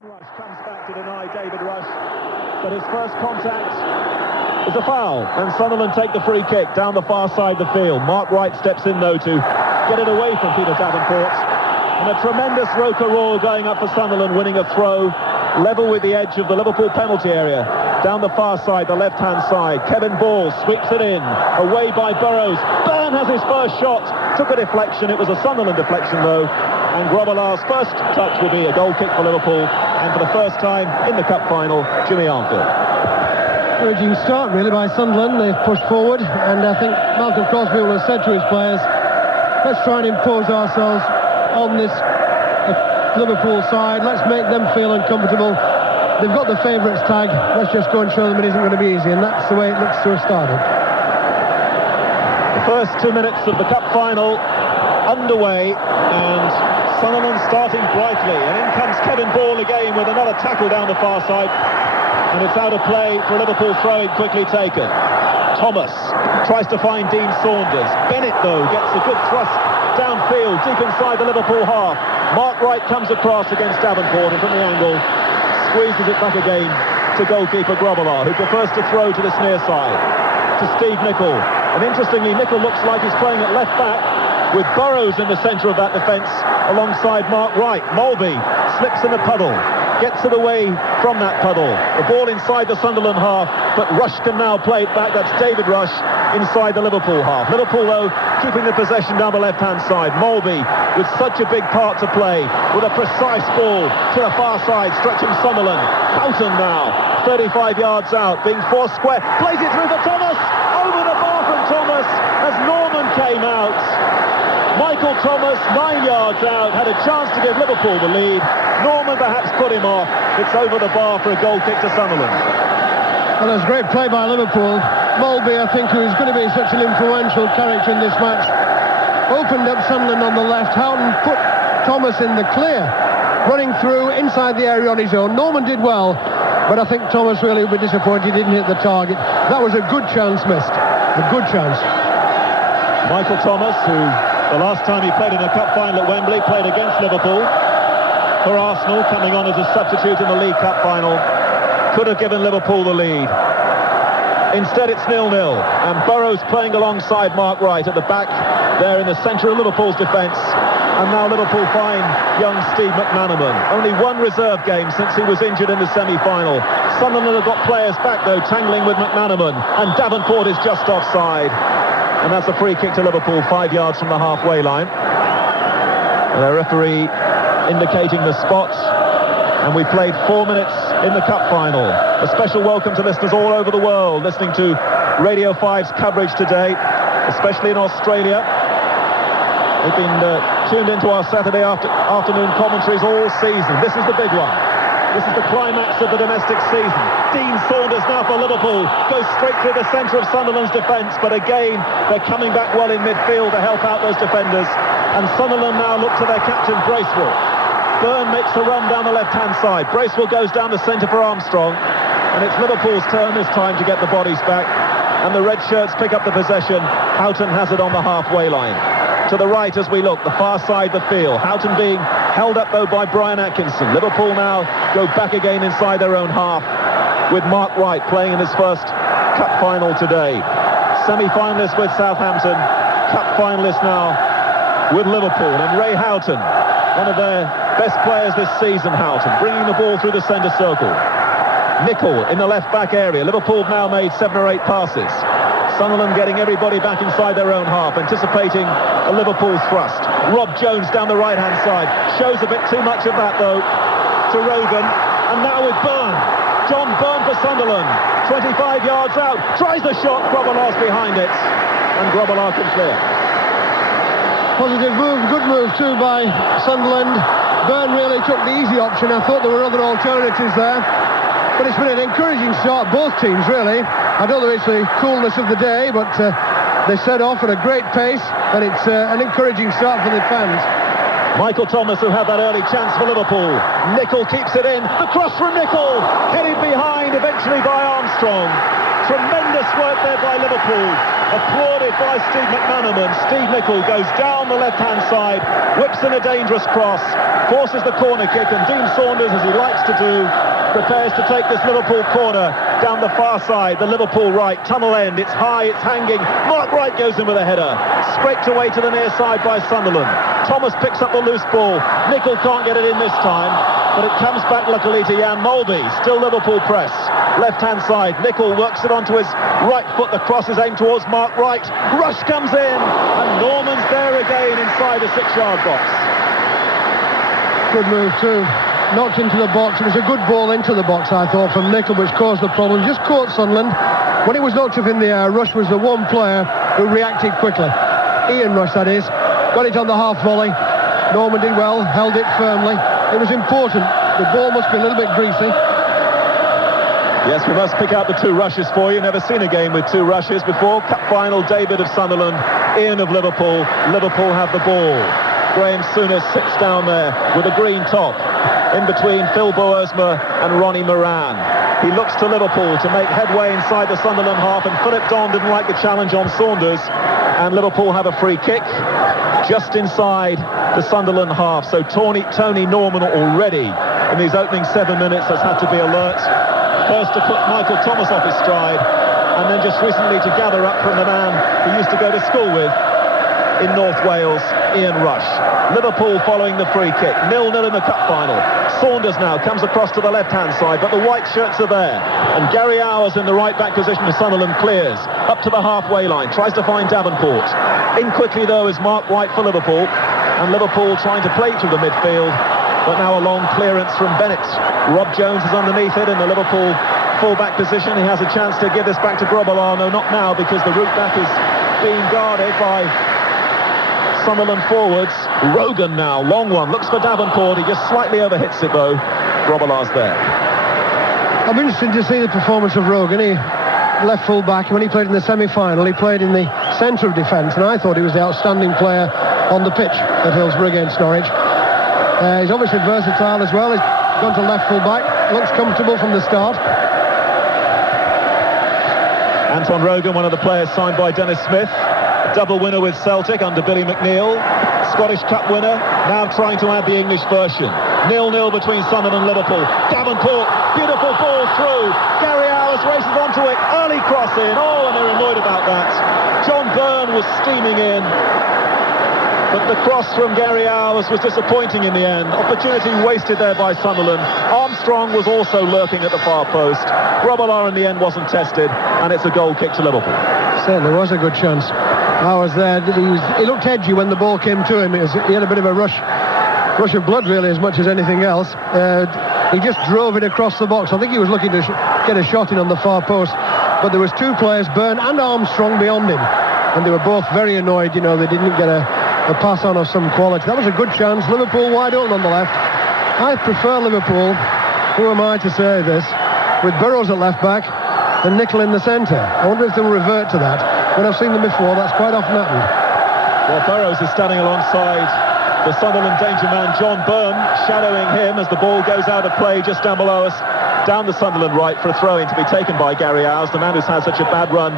Rush comes back to deny David Rush, but his first contact is a foul, and Sunderland take the free kick down the far side of the field. Mark Wright steps in though to get it away from Peter Davenport, and a tremendous Roca-Roar going up for Sunderland, winning a throw level with the edge of the Liverpool penalty area down the far side, the left-hand side. Kevin Ball sweeps it in, away by Burrows. Byrne has his first shot, took a deflection. It was a Sunderland deflection though, and Grobbelaar's first touch will be a goal kick for Liverpool, and for the first time in the cup final, Jimmy Armfield. Encouraging start really by Sunderland. They've pushed forward, and I think Malcolm Crosby will have said to his players, let's try and impose ourselves on this Liverpool side. Let's make them feel uncomfortable. They've got the favourites tag. Let's just go and show them it isn't going to be easy, and that's the way it looks to have started. The first 2 minutes of the cup final underway, and Sunderland starting brightly, and in comes Kevin Ball again with another tackle down the far side, and it's out of play for a Liverpool throw-in quickly taken. Thomas tries to find Dean Saunders. Bennett though gets a good thrust downfield deep inside the Liverpool half. Mark Wright comes across against Davenport, and from the angle squeezes it back again to goalkeeper Grobbelaar, who prefers to throw to this near side to Steve Nicol. And interestingly, Nicol looks like he's playing at left back with Burrows in the centre of that defence alongside Mark Wright. Mulvey slips in a puddle, gets it away from that puddle. The ball inside the Sunderland half, but Rush can now play it back. That's David Rush inside the Liverpool half. Liverpool, though, keeping the possession down the left-hand side. Mulvey with such a big part to play, with a precise ball to the far side, stretching Sunderland. Houghton now, 35 yards out, being forced square, plays it through for Thomas, over the bar from Thomas as Norman came out. Michael Thomas, 9 yards out, had a chance to give Liverpool the lead. Norman perhaps put him off. It's over the bar for a goal kick to Sunderland. Well, that's great play by Liverpool. Mulvey, I think, who is going to be such an influential character in this match, opened up Sunderland on the left. Houghton put Thomas in the clear, running through inside the area on his own. Norman did well, but I think Thomas really will be disappointed he didn't hit the target. That was a good chance missed. A good chance. Michael Thomas, who the last time he played in a cup final at Wembley, played against Liverpool for Arsenal, coming on as a substitute in the League Cup final, could have given Liverpool the lead. Instead, it's 0-0, and Burrows playing alongside Mark Wright at the back there in the centre of Liverpool's defence. And now Liverpool find young Steve McManaman. Only one reserve game since he was injured in the semi-final. Sunderland have got players back, though, tangling with McManaman, and Davenport is just offside. And that's a free kick to Liverpool, 5 yards from the halfway line. And the referee indicating the spot, and we played 4 minutes in the cup final. A special welcome to listeners all over the world listening to Radio 5's coverage today, especially in Australia. We've been tuned into our Saturday afternoon commentaries all season. This is the big one. This is the climax of the domestic season. Dean Saunders now for Liverpool goes straight through the centre of Sunderland's defence, but again they're coming back well in midfield to help out those defenders, and Sunderland now look to their captain Bracewell. Byrne makes the run down the left-hand side. Bracewell goes down the centre for Armstrong, and it's Liverpool's turn this time to get the bodies back, and the red shirts pick up the possession. Houghton has it on the halfway line. To the right as we look, the far side of the field. Houghton being held up though by Brian Atkinson. Liverpool now go back again inside their own half, with Mark Wright playing in his first cup final today. Semi-finalist with Southampton, cup finalist now with Liverpool, and Ray Houghton, one of their best players this season. Houghton bringing the ball through the centre circle. Nicol in the left back area. Liverpool have now made 7 or 8 passes. Sunderland getting everybody back inside their own half, anticipating a Liverpool thrust. Rob Jones down the right-hand side. Shows a bit too much of that, though, to Rogan. And now with Byrne. John Byrne for Sunderland. 25 yards out. Tries the shot. Grobbelaar's behind it. And Grobbelaar can clear. Positive move, good move too by Sunderland. Byrne really took the easy option. I thought there were other alternatives there. But it's been an encouraging start, both teams really. I don't know if it's the coolness of the day, but they set off at a great pace, and it's an encouraging start for the fans. Michael Thomas, who had that early chance for Liverpool. Nicol keeps it in. The cross from Nicol, headed behind eventually by Armstrong. Tremendous work there by Liverpool, applauded by Steve McManaman. Steve Nicol goes down the left-hand side, whips in a dangerous cross, forces the corner kick, and Dean Saunders, as he likes to do, prepares to take this Liverpool corner down the far side, the Liverpool right, tunnel end. It's high, it's hanging. Mark Wright goes in with a header. Scraped away to the near side by Sunderland. Thomas picks up the loose ball. Nicol can't get it in this time, but it comes back luckily to Jan Molby. Still Liverpool press. Left-hand side, Nicol works it onto his right foot. The cross is aimed towards Mark Wright. Rush comes in, and Norman's there again inside the 6-yard box. Good move too. Knocked into the box. It was a good ball into the box, I thought, from Nicol, which caused the problem. Just caught Sunderland. When it was knocked up in the air, Rush was the one player who reacted quickly. Ian Rush, that is. Got it on the half volley. Norman did well, held it firmly. It was important. The ball must be a little bit greasy. Yes, we must pick out the 2 rushes for you. Never seen a game with 2 rushes before. Cup final, David of Sunderland, Ian of Liverpool. Liverpool have the ball. Graham Souness sits down there with a green top in between Phil Boersma and Ronnie Moran. He looks to Liverpool to make headway inside the Sunderland half, and Philip Don didn't like the challenge on Saunders, and Liverpool have a free kick just inside the Sunderland half. So Tony Norman already in these opening 7 minutes has had to be alert. First to put Michael Thomas off his stride, and then just recently to gather up from the man he used to go to school with in North Wales, Ian Rush. Liverpool following the free kick, 0-0 in the cup final. Saunders now comes across to the left-hand side, but the white shirts are there, and Gary Hours in the right-back position for Sunderland clears up to the halfway line, tries to find Davenport. In quickly though is Mark Wright for Liverpool, and Liverpool trying to play through the midfield, but now a long clearance from Bennett. Rob Jones is underneath it in the Liverpool full-back position. He has a chance to give this back to Grobbelaar. No, not now, because the route back is being guarded by Sunderland forwards. Rogan now, long one, looks for Davenport. He just slightly overhits it though. Grobbelaar's there. I'm interested to see the performance of Rogan. He left full back. When he played in the semi-final, he played in the centre of defence, and I thought he was the outstanding player on the pitch at Hillsborough against Norwich. He's obviously versatile as well. He's gone to left full back. Looks comfortable from the start. Anton Rogan, one of the players signed by Dennis Smith. Double winner with Celtic under Billy McNeill. Scottish Cup winner, now trying to add the English version. 0-0 between Sunderland and Liverpool. Davenport, beautiful ball through. Gary Hours races onto it. Early cross in. Oh, and they're annoyed about that. John Byrne was steaming in, but the cross from Gary Hours was disappointing in the end. Opportunity wasted there by Sunderland. Armstrong was also lurking at the far post. Grobbelaar in the end wasn't tested, and it's a goal kick to Liverpool. Certainly was a good chance. Hours there, he looked edgy when the ball came to him. He had a bit of a rush of blood really, as much as anything else. He just drove it across the box. I think he was looking to get a shot in on the far post, but there was 2 players, Byrne and Armstrong, beyond him, and they were both very annoyed. You know, they didn't get a pass on of some quality. That was a good chance. Liverpool wide open on the left. I prefer Liverpool, who am I to say this, with Burrows at left back and Nicol in the centre. I wonder if they'll revert to that. When I've seen them before, that's quite often happened. Well, Burrows is standing alongside the Sunderland danger man John Byrne, shadowing him as the ball goes out of play just down below us, down the Sunderland right for a throw-in to be taken by Gary Hours, the man who's had such a bad run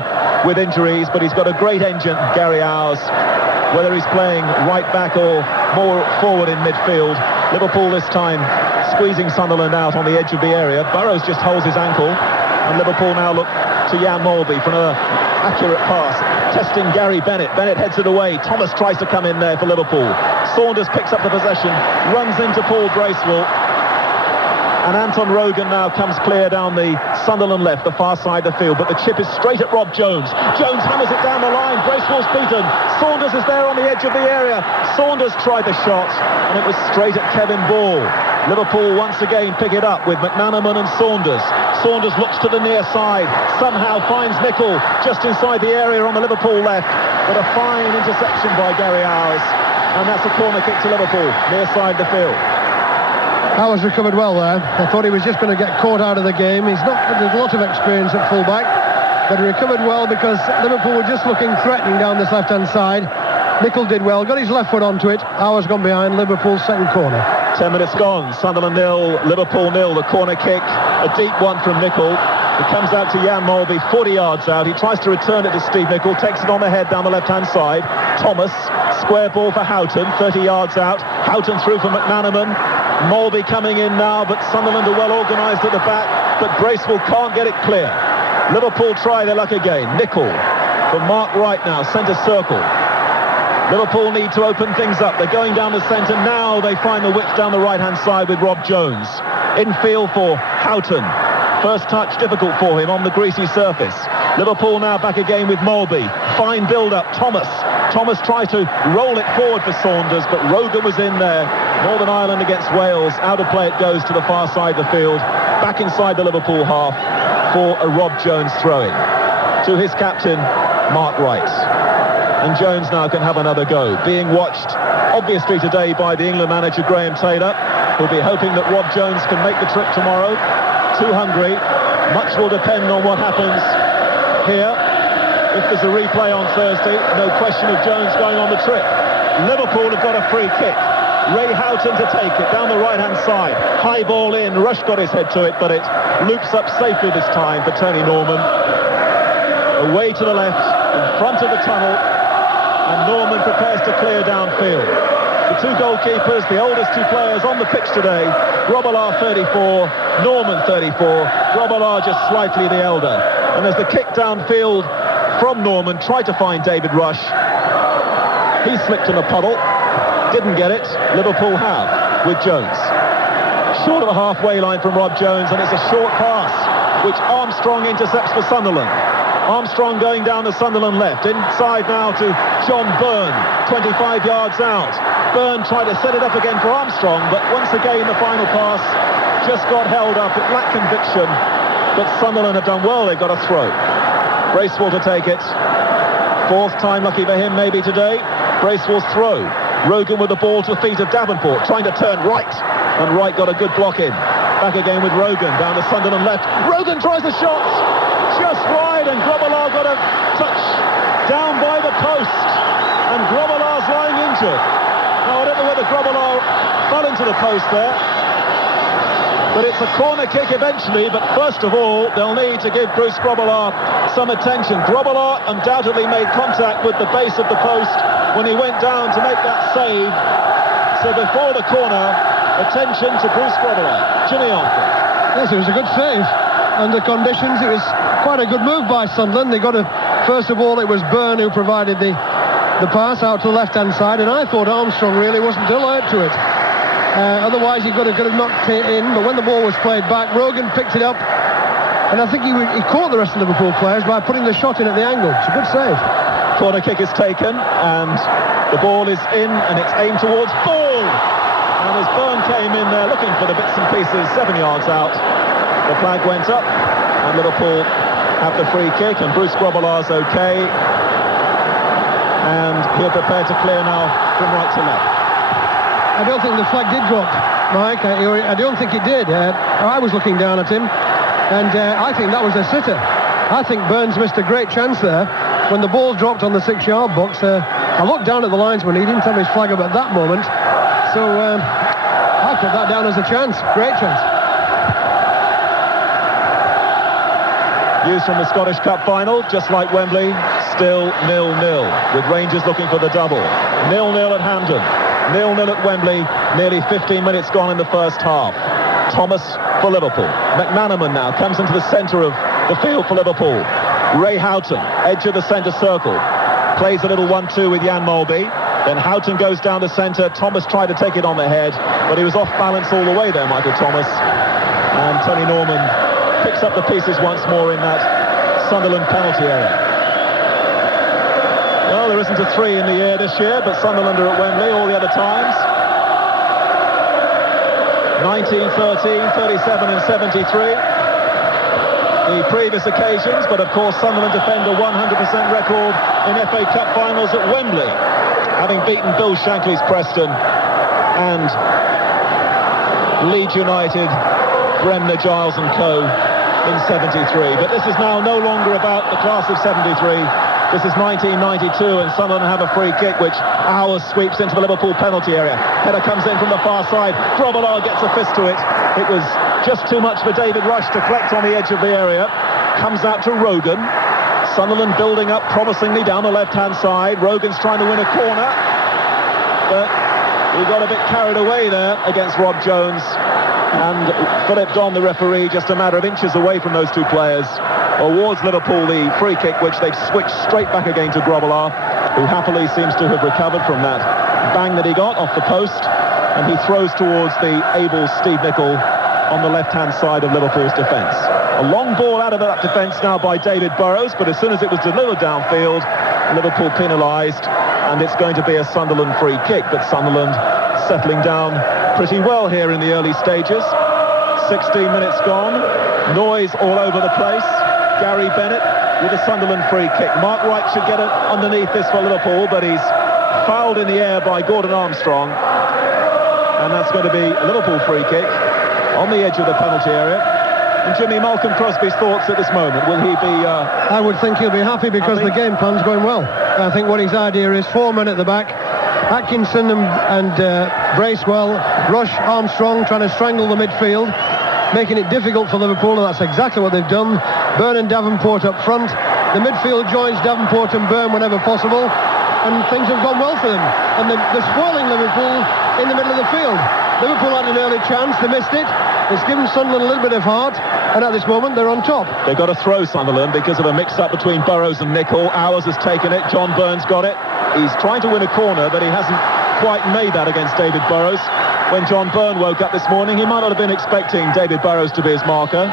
with injuries, but he's got a great engine, Gary Hours, whether he's playing right back or more forward in midfield. Liverpool this time squeezing Sunderland out on the edge of the area. Burrows just holds his ankle, and Liverpool now look to Jan Molby for another accurate pass, testing Gary Bennett. Bennett heads it away. Thomas tries to come in there for Liverpool. Saunders picks up the possession, runs into Paul Bracewell, and Anton Rogan now comes clear down the Sunderland left, the far side of the field, but the chip is straight at Rob Jones. Jones hammers it down the line. Bracewell's beaten. Saunders is there on the edge of the area. Saunders tried the shot, and it was straight at Kevin Ball. Liverpool once again pick it up with McManaman and Saunders. Saunders looks to the near side, somehow finds Nicol just inside the area on the Liverpool left, but a fine interception by Gary Hours, and that's a corner kick to Liverpool, near side the field. Hours recovered well there. I thought he was just going to get caught out of the game. There's a lot of experience at full-back, but he recovered well because Liverpool were just looking threatening down this left-hand side. Nicol did well, got his left foot onto it. Hours gone behind, Liverpool's second corner. 10 minutes gone, Sunderland 0, Liverpool 0, the corner kick, a deep one from Nicol. He comes out to Jan Molby, 40 yards out. He tries to return it to Steve Nicol, takes it on the head down the left-hand side. Thomas, square ball for Houghton, 30 yards out. Houghton through for McManaman. Molby coming in now, but Sunderland are well organised at the back, but Bracewell can't get it clear. Liverpool try their luck again. Nicol for Mark Wright now, centre circle. Liverpool need to open things up. They're going down the centre. Now they find the width down the right-hand side with Rob Jones. Infield for Houghton. First touch difficult for him on the greasy surface. Liverpool now back again with Molby. Fine build-up. Thomas tried to roll it forward for Saunders, but Rogan was in there. Northern Ireland against Wales. Out of play it goes to the far side of the field. Back inside the Liverpool half for a Rob Jones throw-in. To his captain, Mark Wright. And Jones now can have another go. Being watched, obviously, today by the England manager, Graham Taylor, who'll be hoping that Rob Jones can make the trip tomorrow to Hungary. Much will depend on what happens here. If there's a replay on Thursday, no question of Jones going on the trip. Liverpool have got a free kick. Ray Houghton to take it down the right-hand side. High ball in. Rush got his head to it, but it loops up safely this time for Tony Norman. Away to the left, in front of the tunnel, and Norman prepares to clear downfield. The two goalkeepers, the oldest two players on the pitch today, Grobbelaar 34, Norman 34, Grobbelaar just slightly the elder. And as the kick downfield from Norman tried to find David Rush, he slipped in a puddle, didn't get it. Liverpool have with Jones. Short of the halfway line from Rob Jones, and it's a short pass which Armstrong intercepts for Sunderland. Armstrong going down the Sunderland left. Inside now to John Byrne, 25 yards out. Byrne tried to set it up again for Armstrong, but once again the final pass just got held up. It lacked conviction, but Sunderland have done well. They've got a throw. Bracewell to take it. Fourth time lucky for him maybe today. Bracewell's throw. Rogan with the ball to the feet of Davenport, trying to turn right, and Wright got a good block in. Back again with Rogan, down the Sunderland left. Rogan tries the shot, just wide, and Grobbelaar got a touch down by the post, and Grobbelaar's lying injured. Now I don't know whether Grobbelaar fell into the post there, but it's a corner kick eventually. But first of all, they'll need to give Bruce Grobbelaar some attention. Grobbelaar undoubtedly made contact with the base of the post when he went down to make that save. So before the corner, attention to Bruce Grobbelaar. Jimmy Arthur. Yes, it was a good save. Under conditions, it was quite a good move by Sunderland. They got a, first of all, it was Byrne who provided the pass out to the left-hand side, and I thought Armstrong really wasn't alert to it. Otherwise, he could have knocked it in, but when the ball was played back, Rogan picked it up, and I think he caught the rest of the Liverpool players by putting the shot in at the angle. It's a good save. Corner kick is taken, and the ball is in, and it's aimed towards ball. And as Byrne came in there looking for the bits and pieces, 7 yards out, the flag went up, and Liverpool have the free kick, and Bruce Grobbelaar's okay, and he'll prepare to clear now from right to left. I don't think the flag did drop, Mike. I don't think it did. I was looking down at him, and I think that was a sitter. I think Burns missed a great chance there when the ball dropped on the 6-yard box. I looked down at the linesman. He didn't have his flag up at that moment, so I put that down as a chance. Great chance. Used from the Scottish Cup final, just like Wembley, still 0-0, with Rangers looking for the double. 0-0 at Hampden, 0-0 at Wembley, nearly 15 minutes gone in the first half. Thomas for Liverpool. McManaman now comes into the centre of the field for Liverpool. Ray Houghton, edge of the centre circle, plays a little 1-2 with Jan Molby. Then Houghton goes down the centre. Thomas tried to take it on the head, but he was off balance all the way there, Michael Thomas. And Tony Norman picks up the pieces once more in that Sunderland penalty area. Well, there isn't a 3 in the air this year, but Sunderland are at Wembley all the other times. 1913, 37 and 73. The previous occasions, but of course Sunderland defend a 100% record in FA Cup finals at Wembley, having beaten Bill Shankly's Preston and Leeds United, Bremner, Giles and Co. in 73. But this is now no longer about the class of 73. This is 1992, and Sunderland have a free kick which Hours sweeps into the Liverpool penalty area. Header comes in from the far side. Grobbelaar gets a fist to it. It was Just too much for David Rush to collect on the edge of the area. Comes out to Rogan. Sunderland building up promisingly down the left-hand side. Rogan's trying to win a corner, but he got a bit carried away there against Rob Jones. And Philip Don, the referee, just a matter of inches away from those two players, awards Liverpool the free kick, which they've switched straight back again to Grobbelaar, who happily seems to have recovered from that bang that he got off the post, and he throws towards the able Steve Nicol on the left-hand side of Liverpool's defence. A long ball out of that defence now by David Burrows, but as soon as it was delivered downfield, Liverpool penalised, and it's going to be a Sunderland free kick. But Sunderland settling down pretty well here in the early stages. 16 minutes gone, noise all over the place. Gary Bennett with a Sunderland free kick. Mark Wright should get it underneath this for Liverpool, but he's fouled in the air by Gordon Armstrong, and that's going to be a Liverpool free kick on the edge of the penalty area. And Jimmy, Malcolm Crosby's thoughts at this moment, will he be... I would think he'll be happy because the game plan's going well. I think what his idea is, 4 men at the back, Atkinson and Bracewell, Rush, Armstrong trying to strangle the midfield, making it difficult for Liverpool, and that's exactly what they've done. Byrne and Davenport up front. The midfield joins Davenport and Byrne whenever possible, and things have gone well for them. And they're spoiling Liverpool in the middle of the field. Liverpool had an early chance, they missed it. It's given Sunderland a little bit of heart, and at this moment they're on top. They've got to throw Sunderland because of a mix-up between Burrows and Nicol. Ours has taken it, John Burns got it. He's trying to win a corner, but he hasn't quite made that against David Burrows. When John Byrne woke up this morning, he might not have been expecting David Burrows to be his marker.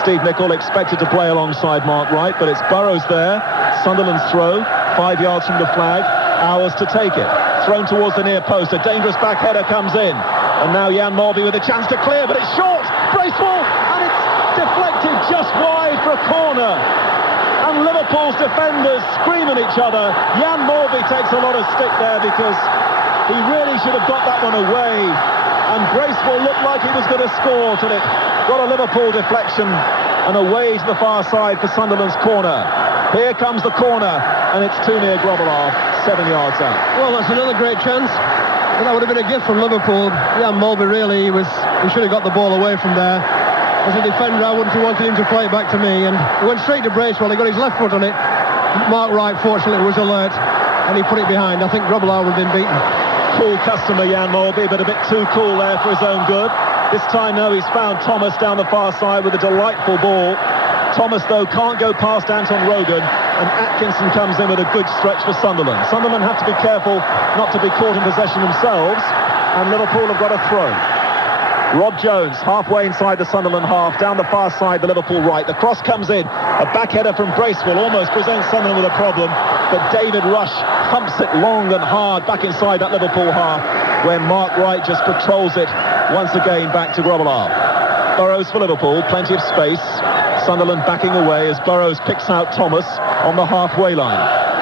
Steve Nicol expected to play alongside Mark Wright, but it's Burrows there. Sunderland's throw, 5 yards from the flag. Ours to take it. Thrown towards the near post. A dangerous back header comes in. And now Jan Molby with a chance to clear, but it's short. Bracewell, and it's deflected just wide for a corner. And Liverpool's defenders scream at each other. Jan Molby takes a lot of stick there because he really should have got that one away. And Bracewell looked like he was going to score till it got a Liverpool deflection and away to the far side for Sunderland's corner. Here comes the corner, and it's too near Grobbelaar, 7 yards out. Well, that's another great chance. That would have been a gift from Liverpool. Jan Molby really, he should have got the ball away from there. As a defender, I wouldn't have wanted him to play it back to me, and he went straight to Bracewell. He got his left foot on it. Mark Wright, fortunately, was alert, and he put it behind. I think Grobbelaar would have been beaten. Cool customer, Jan Molby, but a bit too cool there for his own good. This time, though, he's found Thomas down the far side with a delightful ball. Thomas, though, can't go past Anton Rogan, and Atkinson comes in with a good stretch for Sunderland. Sunderland have to be careful not to be caught in possession themselves, and Liverpool have got a throw. Rob Jones, halfway inside the Sunderland half, down the far side, the Liverpool right. The cross comes in, a back header from Bracewell almost presents Sunderland with a problem, but David Rush pumps it long and hard back inside that Liverpool half, where Mark Wright just patrols it once again back to Grobbelaar. Burrows for Liverpool, plenty of space. Sunderland backing away as Burrows picks out Thomas on the halfway line.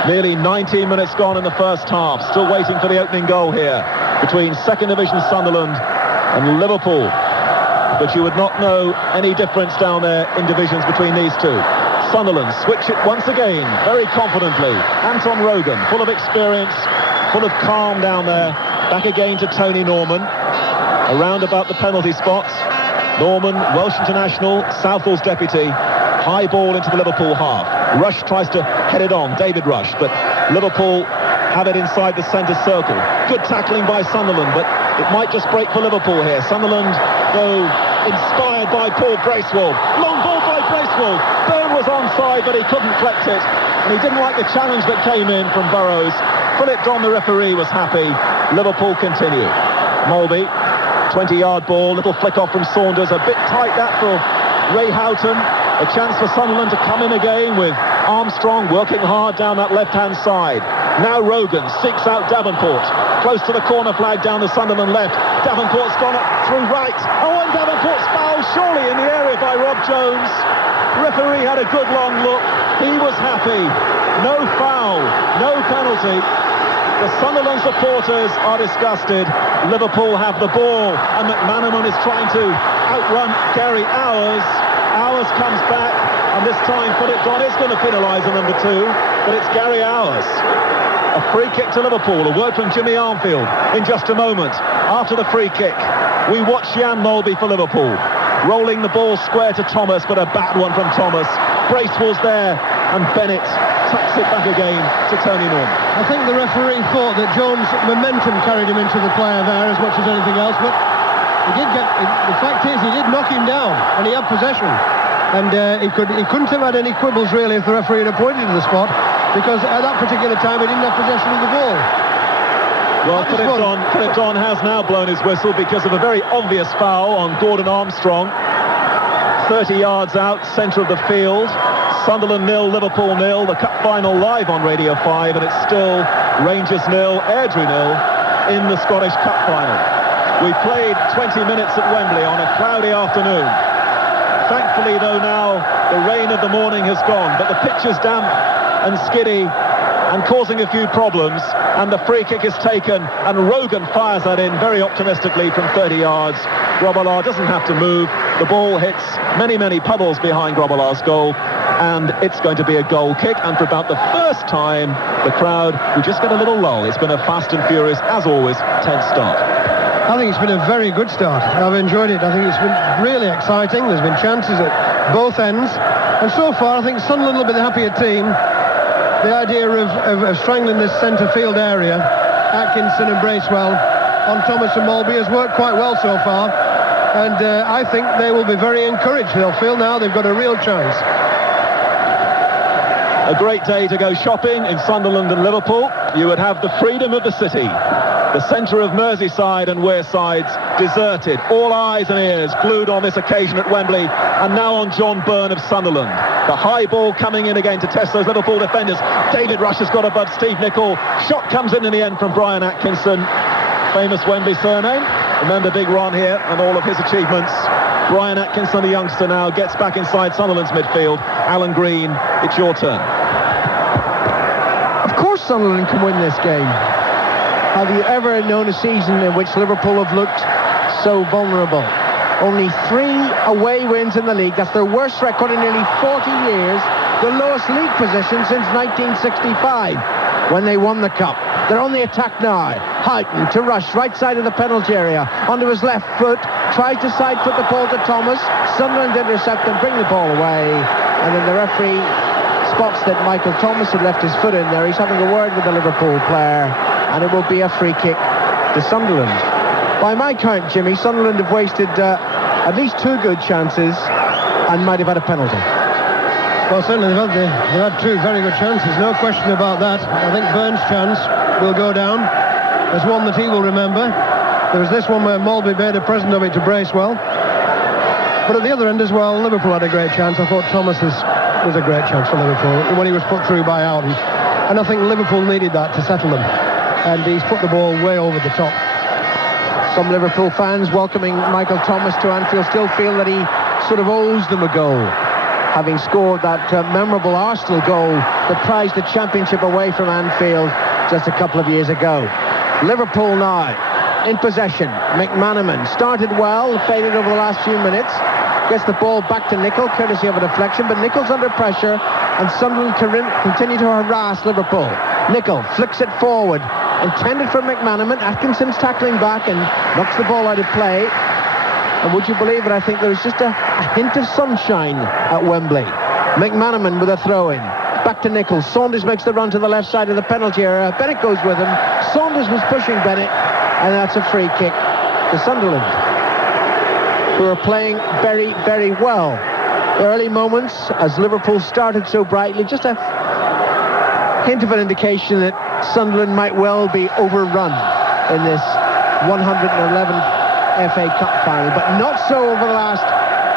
Nearly 19 minutes gone in the first half. Still waiting for the opening goal here between second division Sunderland and Liverpool. But you would not know any difference down there in divisions between these two. Sunderland switch it once again, very confidently. Anton Rogan, full of experience, full of calm down there. Back again to Tony Norman. Around about the penalty spots. Norman, Welsh international, Southall's deputy. High ball into the Liverpool half. Rush tries to head it on, David Rush, but Liverpool have it inside the centre circle. Good tackling by Sunderland, but it might just break for Liverpool here. Sunderland, though, inspired by Paul Bracewell. Long ball by Bracewell. Byrne was onside, but he couldn't collect it. And he didn't like the challenge that came in from Burrows. Philip Don, the referee, was happy. Liverpool continue. Molby. 20-yard ball, little flick off from Saunders, a bit tight that for Ray Houghton. A chance for Sunderland to come in again with Armstrong working hard down that left-hand side. Now Rogan seeks out Davenport, close to the corner flag down the Sunderland left. Davenport's gone up through right. Oh, and Davenport's fouled surely in the area by Rob Jones. Referee had a good long look. He was happy. No foul, no penalty. The Sunderland supporters are disgusted. Liverpool have the ball, and McManaman is trying to outrun Gary Owers. Owers comes back, and this time Philip Don is going to penalise on number 2, but it's Gary Owers. A free kick to Liverpool. A word from Jimmy Armfield in just a moment. After the free kick, we watch Jan Molby for Liverpool. rolling the ball square to Thomas, but a bad one from Thomas. Bracewell's there, and Bennett tucks it back again to Tony Norman. I think the referee thought that Jones' momentum carried him into the player there as much as anything else, but the fact is he did knock him down, and he had possession. And he couldn't have had any quibbles really if the referee had pointed to the spot, because at that particular time he didn't have possession of the ball. Well, Philip Don has now blown his whistle because of a very obvious foul on Gordon Armstrong. 30 yards out, centre of the field. Sunderland 0, Liverpool 0. The cup final live on Radio 5, and it's still Rangers 0, Airdrie 0 in the Scottish Cup final. We played 20 minutes at Wembley on a cloudy afternoon. Thankfully, though, now the rain of the morning has gone, but the pitch is damp and skiddy and causing a few problems, and the free kick is taken, and Rogan fires that in very optimistically from 30 yards. Grobbelaar doesn't have to move. The ball hits many puddles behind Grobbelaar's goal, and it's going to be a goal kick. And for about the first time, the crowd will just get a little lull. It's been a fast and furious, as always, tense start. I think it's been a very good start. I've enjoyed it. I think it's been really exciting. There's been chances at both ends, and so far I think Sunderland will be the happier team. The idea of strangling this centre field area, Atkinson and Bracewell on Thomas and Mulby, has worked quite well so far, and I think they will be very encouraged. They'll feel now they've got a real chance. A great day to go shopping in Sunderland and Liverpool. You would have the freedom of the city. The centre of Merseyside and Wearside's deserted. All eyes and ears glued on this occasion at Wembley, and now on John Byrne of Sunderland. The high ball coming in again to test those Liverpool defenders. David Rush has got above Steve Nicol. Shot comes in the end from Brian Atkinson. Famous Wembley surname. Remember Big Ron here and all of his achievements. Brian Atkinson, the youngster, now gets back inside Sunderland's midfield. Alan Green, it's your turn. Of course Sunderland can win this game. Have you ever known a season in which Liverpool have looked so vulnerable? Only 3 away wins in the league. That's their worst record in nearly 40 years. The lowest league position since 1965, when they won the Cup. They're on the attack now. Houghton to Rush, right side of the penalty area. Onto his left foot. Tried to side foot the ball to Thomas. Sunderland intercept and bring the ball away. And then the referee spots that Michael Thomas had left his foot in there. He's having a word with the Liverpool player. And it will be a free kick to Sunderland. By my count, Jimmy, Sunderland have wasted at least 2 good chances and might have had a penalty. Well, certainly they've had 2 very good chances, no question about that. I think Byrne's chance will go down as one that he will remember. There was this one where Mulby made a present of it to Bracewell. But at the other end as well, Liverpool had a great chance. I thought Thomas was a great chance for Liverpool when he was put through by Houghton. And I think Liverpool needed that to settle them. And he's put the ball way over the top. Some Liverpool fans welcoming Michael Thomas to Anfield still feel that he sort of owes them a goal, having scored that memorable Arsenal goal that prized the championship away from Anfield just a couple of years ago. Liverpool now in possession. McManaman started well, faded over the last few minutes, gets the ball back to Nicol, courtesy of a deflection, but Nicol's under pressure, and Sunderland continue to harass Liverpool. Nicol flicks it forward, intended for McManaman. Atkinson's tackling back and knocks the ball out of play. And would you believe it, I think there was just a hint of sunshine at Wembley. McManaman with a throw-in. Back to Nicol. Saunders makes the run to the left side of the penalty area. Bennett goes with him. Saunders was pushing Bennett, and that's a free kick to Sunderland, who are playing very, very well. Early moments, as Liverpool started so brightly, just a hint of an indication that Sunderland might well be overrun in this 111th FA Cup final, but not so over the last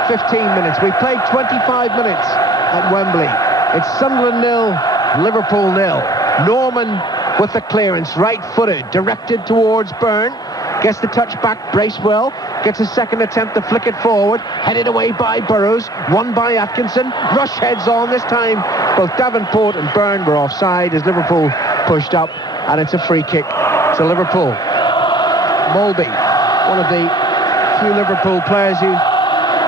15 minutes. We played 25 minutes at Wembley. It's Sunderland 0, Liverpool 0. Norman with the clearance, right-footed, directed towards Byrne. Gets the touch back, Bracewell. Gets a second attempt to flick it forward. Headed away by Burrows. Won by Atkinson. Rush heads on this time. Both Davenport and Byrne were offside as Liverpool pushed up. And it's a free kick to Liverpool. Mulby, one of the few Liverpool players who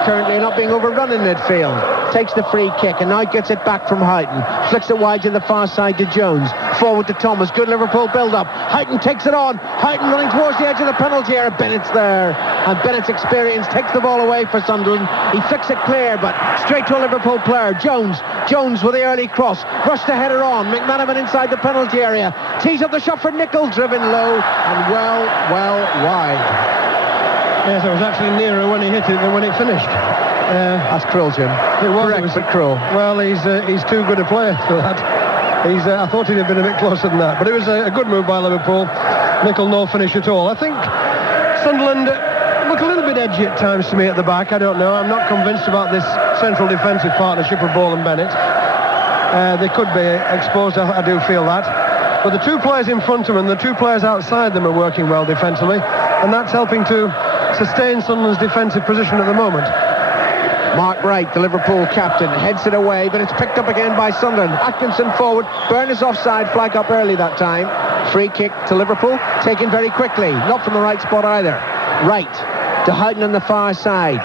currently are not being overrun in midfield, takes the free kick and now gets it back from Houghton. Flicks it wide to the far side to Jones. Forward to Thomas. Good Liverpool build-up. Houghton takes it on. Houghton running towards the edge of the penalty area. Bennett's there. and Bennett's experience takes the ball away for Sunderland. He flicks it clear, but straight to a Liverpool player. Jones with the early cross, rushed the header on. McManaman inside the penalty area, tees up the shot for Nicol, driven low and well wide. Yes, it was actually nearer when he hit it than when it finished. That's cruel, Jim. It was. Correct, It was but cruel. Well, he's too good a player for that. I thought he'd have been a bit closer than that, but it was a good move by Liverpool. Nicol, no finish at all. I think Sunderland look a little bit edgy at times to me at the back. I don't know. I'm not convinced about this central defensive partnership of Ball and Bennett. They could be exposed, I do feel that. But the two players in front of them and the two players outside them are working well defensively, and that's helping to sustain Sunderland's defensive position at the moment. Mark Wright, the Liverpool captain, heads it away, but it's picked up again by Sunderland. Atkinson forward, Byrne is offside, flag up early that time. Free kick to Liverpool, taken very quickly, not from the right spot either. Wright to Houghton on the far side.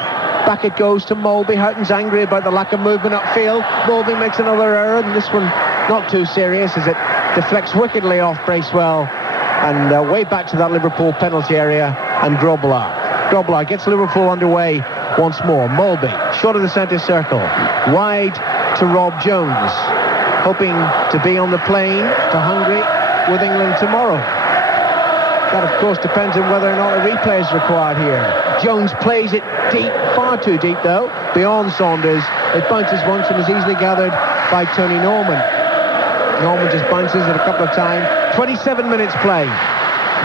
Back it goes to Molby. Houghton's angry about the lack of movement upfield. Molby makes another error, and this one not too serious as it deflects wickedly off Bracewell and way back to that Liverpool penalty area, and Grobler gets Liverpool underway once more. Molby, short of the centre circle, wide to Rob Jones, hoping to be on the plane to Hungary with England tomorrow. That, of course, depends on whether or not a replay is required here. Jones plays it deep, far too deep, though, beyond Saunders. It bounces once and is easily gathered by Tony Norman. Norman just bounces it a couple of times. 27 minutes play.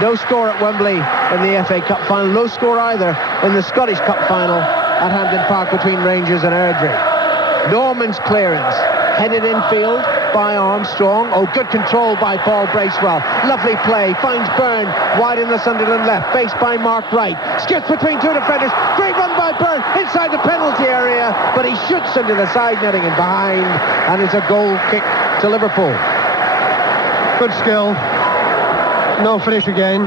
No score at Wembley in the FA Cup final. No score either in the Scottish Cup final at Hampden Park between Rangers and Airdrie. Norman's clearance, headed infield by Armstrong. Oh, good control by Paul Bracewell. Lovely play, finds Byrne wide in the Sunderland left, faced by Mark Wright. Skips between two defenders. Great run by Byrne inside the penalty area, but he shoots into the side netting and behind, and it's a goal kick to Liverpool. Good skill. No finish again.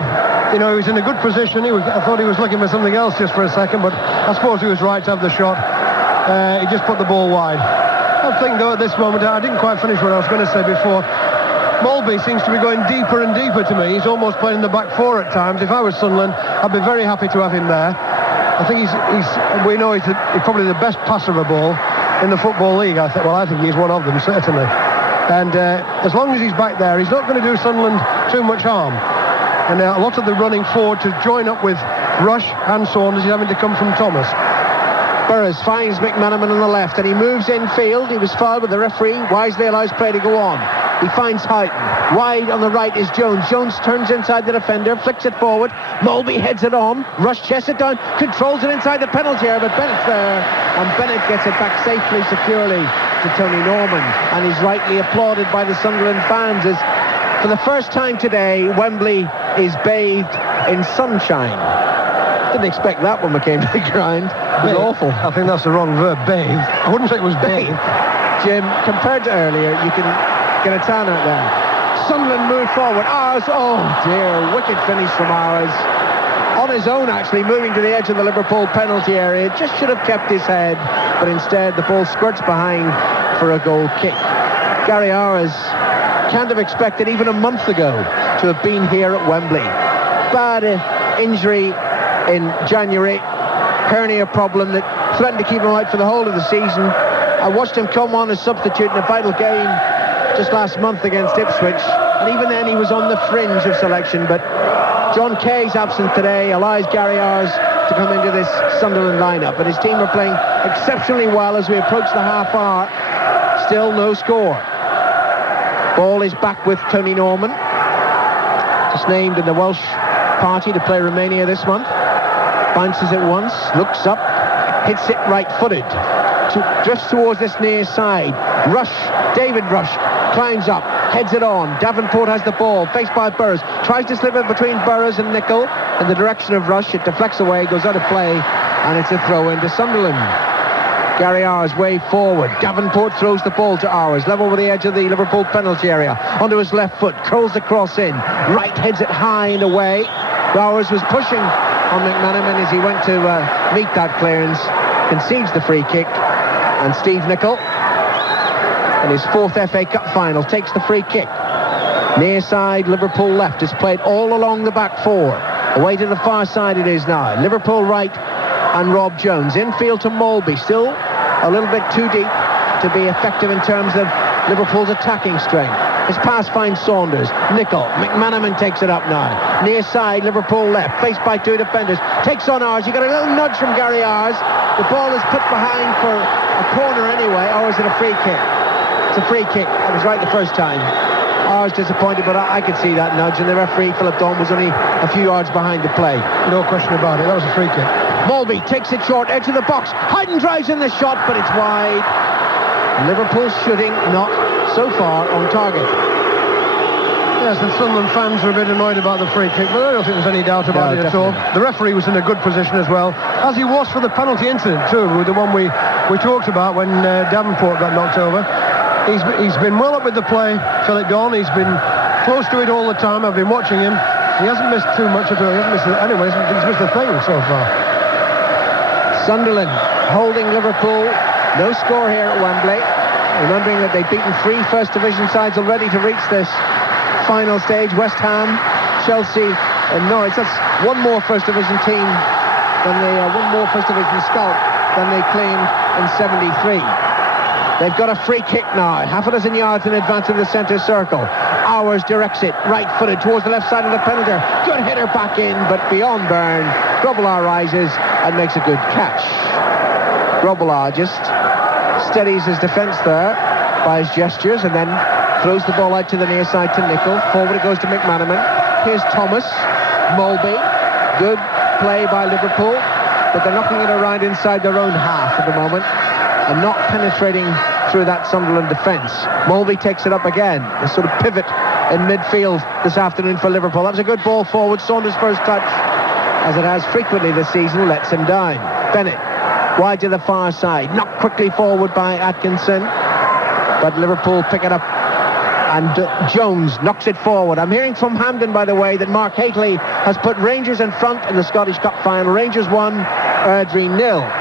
You know, he was in a good position. I thought he was looking for something else just for a second, but I suppose he was right to have the shot. He just put the ball wide. I think, though, at this moment, I didn't quite finish what I was going to say before. Molby seems to be going deeper and deeper to me. He's almost playing in the back four at times. If I was Sunderland, I'd be very happy to have him there. I think we know he's probably the best passer of a ball in the Football League. I think he's one of them, certainly. And as long as he's back there, he's not going to do Sunderland too much harm. And a lot of the running forward to join up with Rush and Saunders is having to come from Thomas. Burroughs finds McManaman on the left and he moves infield. He was fouled, but the referee wisely allows play to go on. He finds Houghton. Wide on the right is Jones. Jones turns inside the defender, flicks it forward. Molby heads it on. Rush chests it down, controls it inside the penalty area, but Bennett's there, and Bennett gets it back safely, securely to Tony Norman, and he's rightly applauded by the Sunderland fans as for the first time today Wembley is bathed in sunshine. Didn't expect that when we came to the ground. It was awful. I think that's the wrong verb, bathed. I wouldn't say it was bathed. Jim, compared to earlier, you can get a tan out there. Sunderland move forward. Ours, oh dear, wicked finish from Ours. On his own, actually, moving to the edge of the Liverpool penalty area. Just should have kept his head, but instead the ball squirts behind for a goal kick. Gary Ours can't have expected even a month ago to have been here at Wembley. Bad injury in January, hernia problem that threatened to keep him out for the whole of the season. I watched him come on as substitute in a vital game just last month against Ipswich, and even then he was on the fringe of selection, but John Kay's absence today allows Gary Ours to come into this Sunderland lineup, and his team are playing exceptionally well as we approach the half hour. Still no score. Ball is back with Tony Norman, just named in the Welsh party to play Romania this month. Bounces it once, looks up, hits it right-footed, drifts towards this near side. Rush, David Rush, climbs up, heads it on. Davenport has the ball, faced by Burroughs, tries to slip it between Burroughs and Nicol in the direction of Rush. It deflects away, goes out of play, and it's a throw into Sunderland. Gary Ours way forward. Davenport throws the ball to Ours, level with the edge of the Liverpool penalty area. Onto his left foot, curls the cross in. Right heads it high and away. Ours was pushing on McManaman as he went to meet that clearance. Concedes the free kick. And Steve Nicol, in his fourth FA Cup final, takes the free kick. Near side, Liverpool left is played all along the back four. Away to the far side it is now. Liverpool right and Rob Jones. Infield to Molby. Still a little bit too deep to be effective in terms of Liverpool's attacking strength. His pass finds Saunders. Nicol. McManaman takes it up now. Near side, Liverpool left. Faced by two defenders. Takes on Ars. You got a little nudge from Gary Ars. The ball is put behind for a corner anyway. Or is it a free kick? It's a free kick. I was right the first time. Ars disappointed, but I could see that nudge. And the referee, Philip Dawn, was only a few yards behind the play. No question about it. That was a free kick. Molby takes it short, edge of the box. Hayden drives in the shot, but it's wide. Liverpool shooting not so far on target. Yes, the Sunderland fans were a bit annoyed about the free kick, but I don't think there's any doubt about it at all. The referee was in a good position as well, as he was for the penalty incident too, the one we talked about when Davenport got knocked over. He's been well up with the play, Philip Dawn. He's been close to it all the time. I've been watching him. He hasn't missed too much of it. He hasn't missed it. Anyway, he's missed a thing so far. Sunderland holding Liverpool. No score here at Wembley. Remembering that they've beaten 3 First Division sides already to reach this final stage. West Ham, Chelsea and Norwich. That's one more First Division team than one more First Division scalp than they claimed in 73. They've got a free kick now, half a dozen yards in advance of the centre circle. Hours directs it, right-footed towards the left side of the penalty. Good header back in, but beyond Byrne. Grobbelaar rises and makes a good catch. Grobbelaar just steadies his defence there by his gestures and then throws the ball out to the near side to Nicol. Forward it goes to McManaman. Here's Thomas. Molby. Good play by Liverpool, but they're knocking it around inside their own half at the moment and not penetrating through that Sunderland defence. Molby takes it up again. A sort of pivot in midfield this afternoon for Liverpool. That was a good ball forward. Saunders' first touch, as it has frequently this season, lets him down. Bennett wide to the far side, knocked quickly forward by Atkinson, but Liverpool pick it up and Jones knocks it forward. I'm hearing from Hampden, by the way, that Mark Hateley has put Rangers in front in the Scottish Cup final. Rangers 1, Airdrie 0.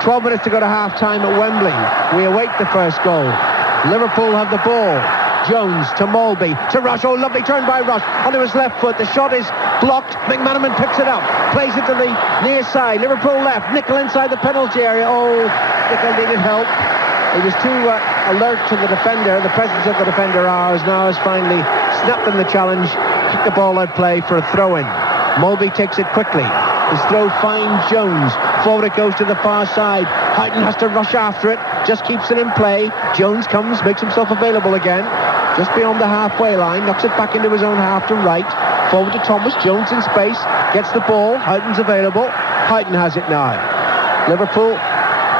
12 minutes to go to half-time at Wembley. We await the first goal. Liverpool have the ball. Jones to Molby, to Rush. Oh, lovely turn by Rush onto his left foot. The shot is blocked. McManaman picks it up, plays it to the near side. Liverpool left. Nicol inside the penalty area. Oh, Nicol needed help. He was too alert to the defender. The presence of the defender Ars now has finally snapped them the challenge. Kicked the ball out play for a throw-in. Molby takes it quickly. His throw finds Jones. Forward it goes to the far side. Houghton has to rush after it. Just keeps it in play. Jones comes, makes himself available again. Just beyond the halfway line. Knocks it back into his own half to right. Forward to Thomas. Jones in space. Gets the ball. Houghton's available. Houghton has it now. Liverpool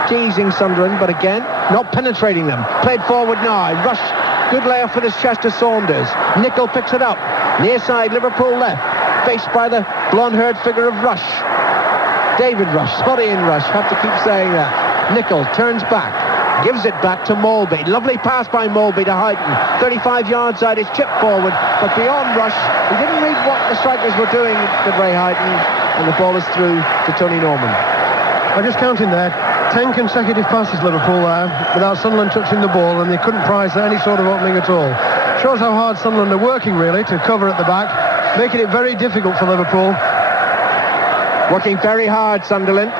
teasing Sunderland, but again, not penetrating them. Played forward now. Rush. Good layoff with his chest to Saunders. Nicol picks it up. Near side, Liverpool left. Faced by the blonde-haired figure of Rush. David Rush, not Ian Rush, have to keep saying that. Nicol turns back, gives it back to Molby. Lovely pass by Molby to Houghton. 35 yards out, it's chipped forward, but beyond Rush, he didn't read what the strikers were doing with Ray Houghton, and the ball is through to Tony Norman. I'm just counting there. 10 consecutive passes Liverpool there, without Sunderland touching the ball, and they couldn't prize any sort of opening at all. Shows how hard Sunderland are working, really, to cover at the back, making it very difficult for Liverpool. Working very hard, Sunderland.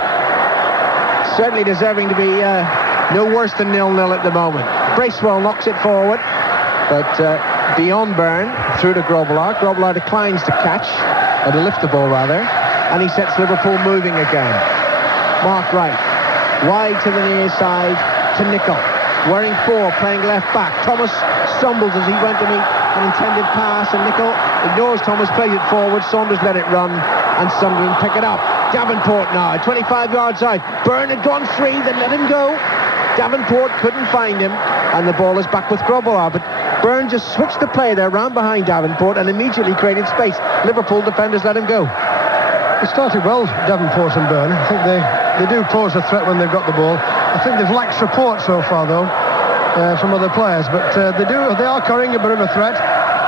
Certainly deserving to be no worse than 0-0 at the moment. Bracewell knocks it forward, but beyond Byrne, through to Grobbelaar. Grobbelaar declines to catch, or to lift the ball rather, and he sets Liverpool moving again. Mark Wright, wide to the near side to Nicol. Wearing 4, playing left back. Thomas stumbles as he went to meet an intended pass, and Nicol ignores Thomas, plays it forward. Saunders let it run, and Sunderland pick it up. Davenport now, 25 yards out. Byrne had gone free, then let him go. Davenport couldn't find him, and the ball is back with Grobbelaar, but Byrne just switched the play there, round behind Davenport, and immediately created space. Liverpool defenders let him go. It started well, Davenport and Byrne. I think they do pose a threat when they've got the ball. I think they've lacked support so far, though, from other players, but they are carrying a bit of a threat,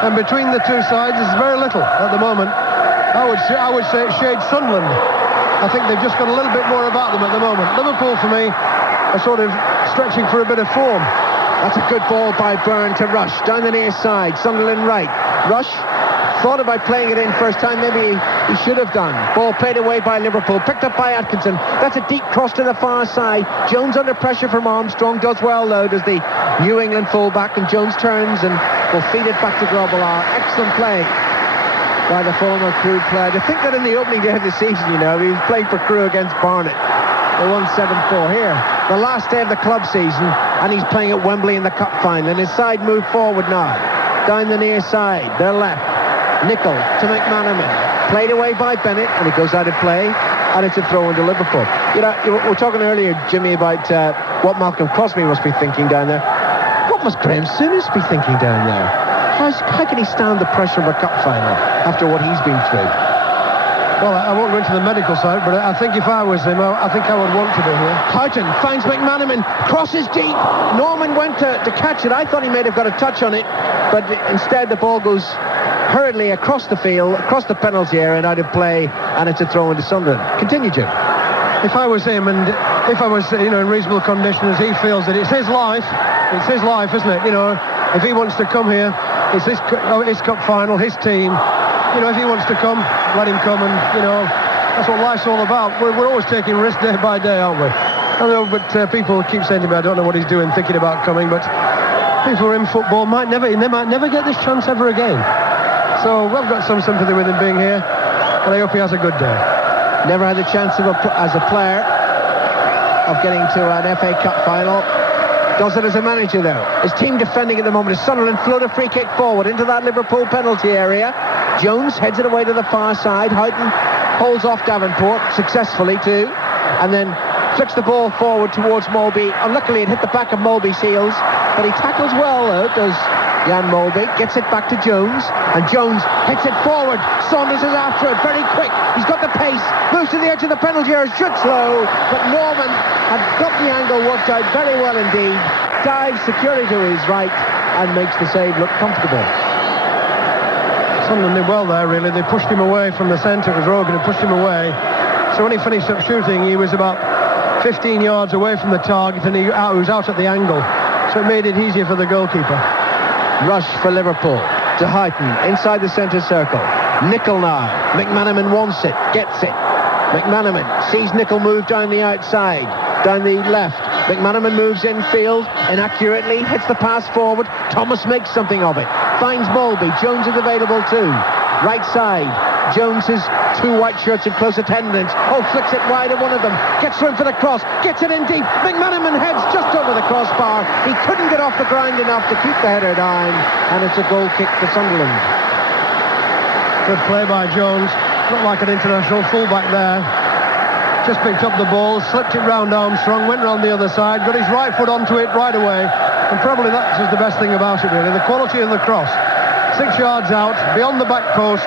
and between the two sides there's very little at the moment. I would say it shades Sunderland. I think they've just got a little bit more about them at the moment. Liverpool, for me, are sort of stretching for a bit of form. That's a good ball by Byrne to Rush, down the near side. Sunderland right. Rush thought about playing it in first time. Maybe He should have done. Ball played away by Liverpool, picked up by Atkinson. That's a deep cross to the far side. Jones under pressure from Armstrong. Does well, though, does the New England fullback. And Jones turns and will feed it back to Grobbelaar. Excellent play by the former Crewe player. To think that in the opening day of the season, you know, he was playing for Crewe against Barnet. They won 7-4 here. The last day of the club season, and he's playing at Wembley in the cup final. And his side move forward now. Down the near side, their left. Nicol to McManaman. Played away by Bennett, and it goes out of play. And it's a throw into Liverpool. You know, we were talking earlier, Jimmy, about what Malcolm Crosby must be thinking down there. What must Graham Souness be thinking down there? How can he stand the pressure of a cup final after what he's been through? Well, I won't go into the medical side, but I think if I was him, I think I would want to be here. Houghton finds McManaman, crosses deep. Norman went to catch it. I thought he may have got a touch on it, but instead the ball goes hurriedly across the field, across the penalty area and out of play, and it's a throw into Sunderland. Continue, Jim. If I was him, and if I was, in reasonable conditions, he feels that it's his life, isn't it? If he wants to come here, it's his cup final, his team. If he wants to come, let him come, and that's what life's all about. We're always taking risks day by day, aren't we? I know, but people keep saying to me, I don't know what he's doing, thinking about coming, but people in football might never get this chance ever again. So I've got some sympathy with him being here, and I hope he has a good day. Never had the chance as a player of getting to an FA Cup final. Does it as a manager, though. His team defending at the moment. Sunderland float a free kick forward into that Liverpool penalty area. Jones heads it away to the far side. Houghton holds off Davenport successfully too, and then flicks the ball forward towards Mulby. Unluckily, it hit the back of Mulby's heels, but he tackles well, though, does Jan Mulby. Gets it back to Jones, and Jones hits it forward. Saunders is after it, very quick. He's got the pace, moves to the edge of the penalty area, shoots low, but Norman had got the angle worked out very well indeed. Dives securely to his right and makes the save look comfortable. Sunderland did well there, really. They pushed him away from the centre. It was Rogan who pushed him away. So when he finished up shooting, he was about 15 yards away from the target, and he was out at the angle. So it made it easier for the goalkeeper. Rush for Liverpool to Houghton inside the centre circle. Nicol now. McManaman wants it, gets it. McManaman sees Nicol move down the outside, down the left. McManaman moves infield inaccurately, hits the pass forward. Thomas makes something of it, finds Mulby. Jones is available too. Right side, Jones's two white shirts in close attendance. Flicks it wide at one of them, gets room for the cross, gets it in deep. McManaman heads just over the crossbar. He couldn't get off the ground enough to keep the header down, and it's a goal kick for Sunderland. Good play by Jones. Not like an international fullback there. Just picked up the ball, slipped it round Armstrong, went round the other side, got his right foot onto it right away, and probably that's just the best thing about it, really. The quality of the cross. 6 yards out, beyond the back post,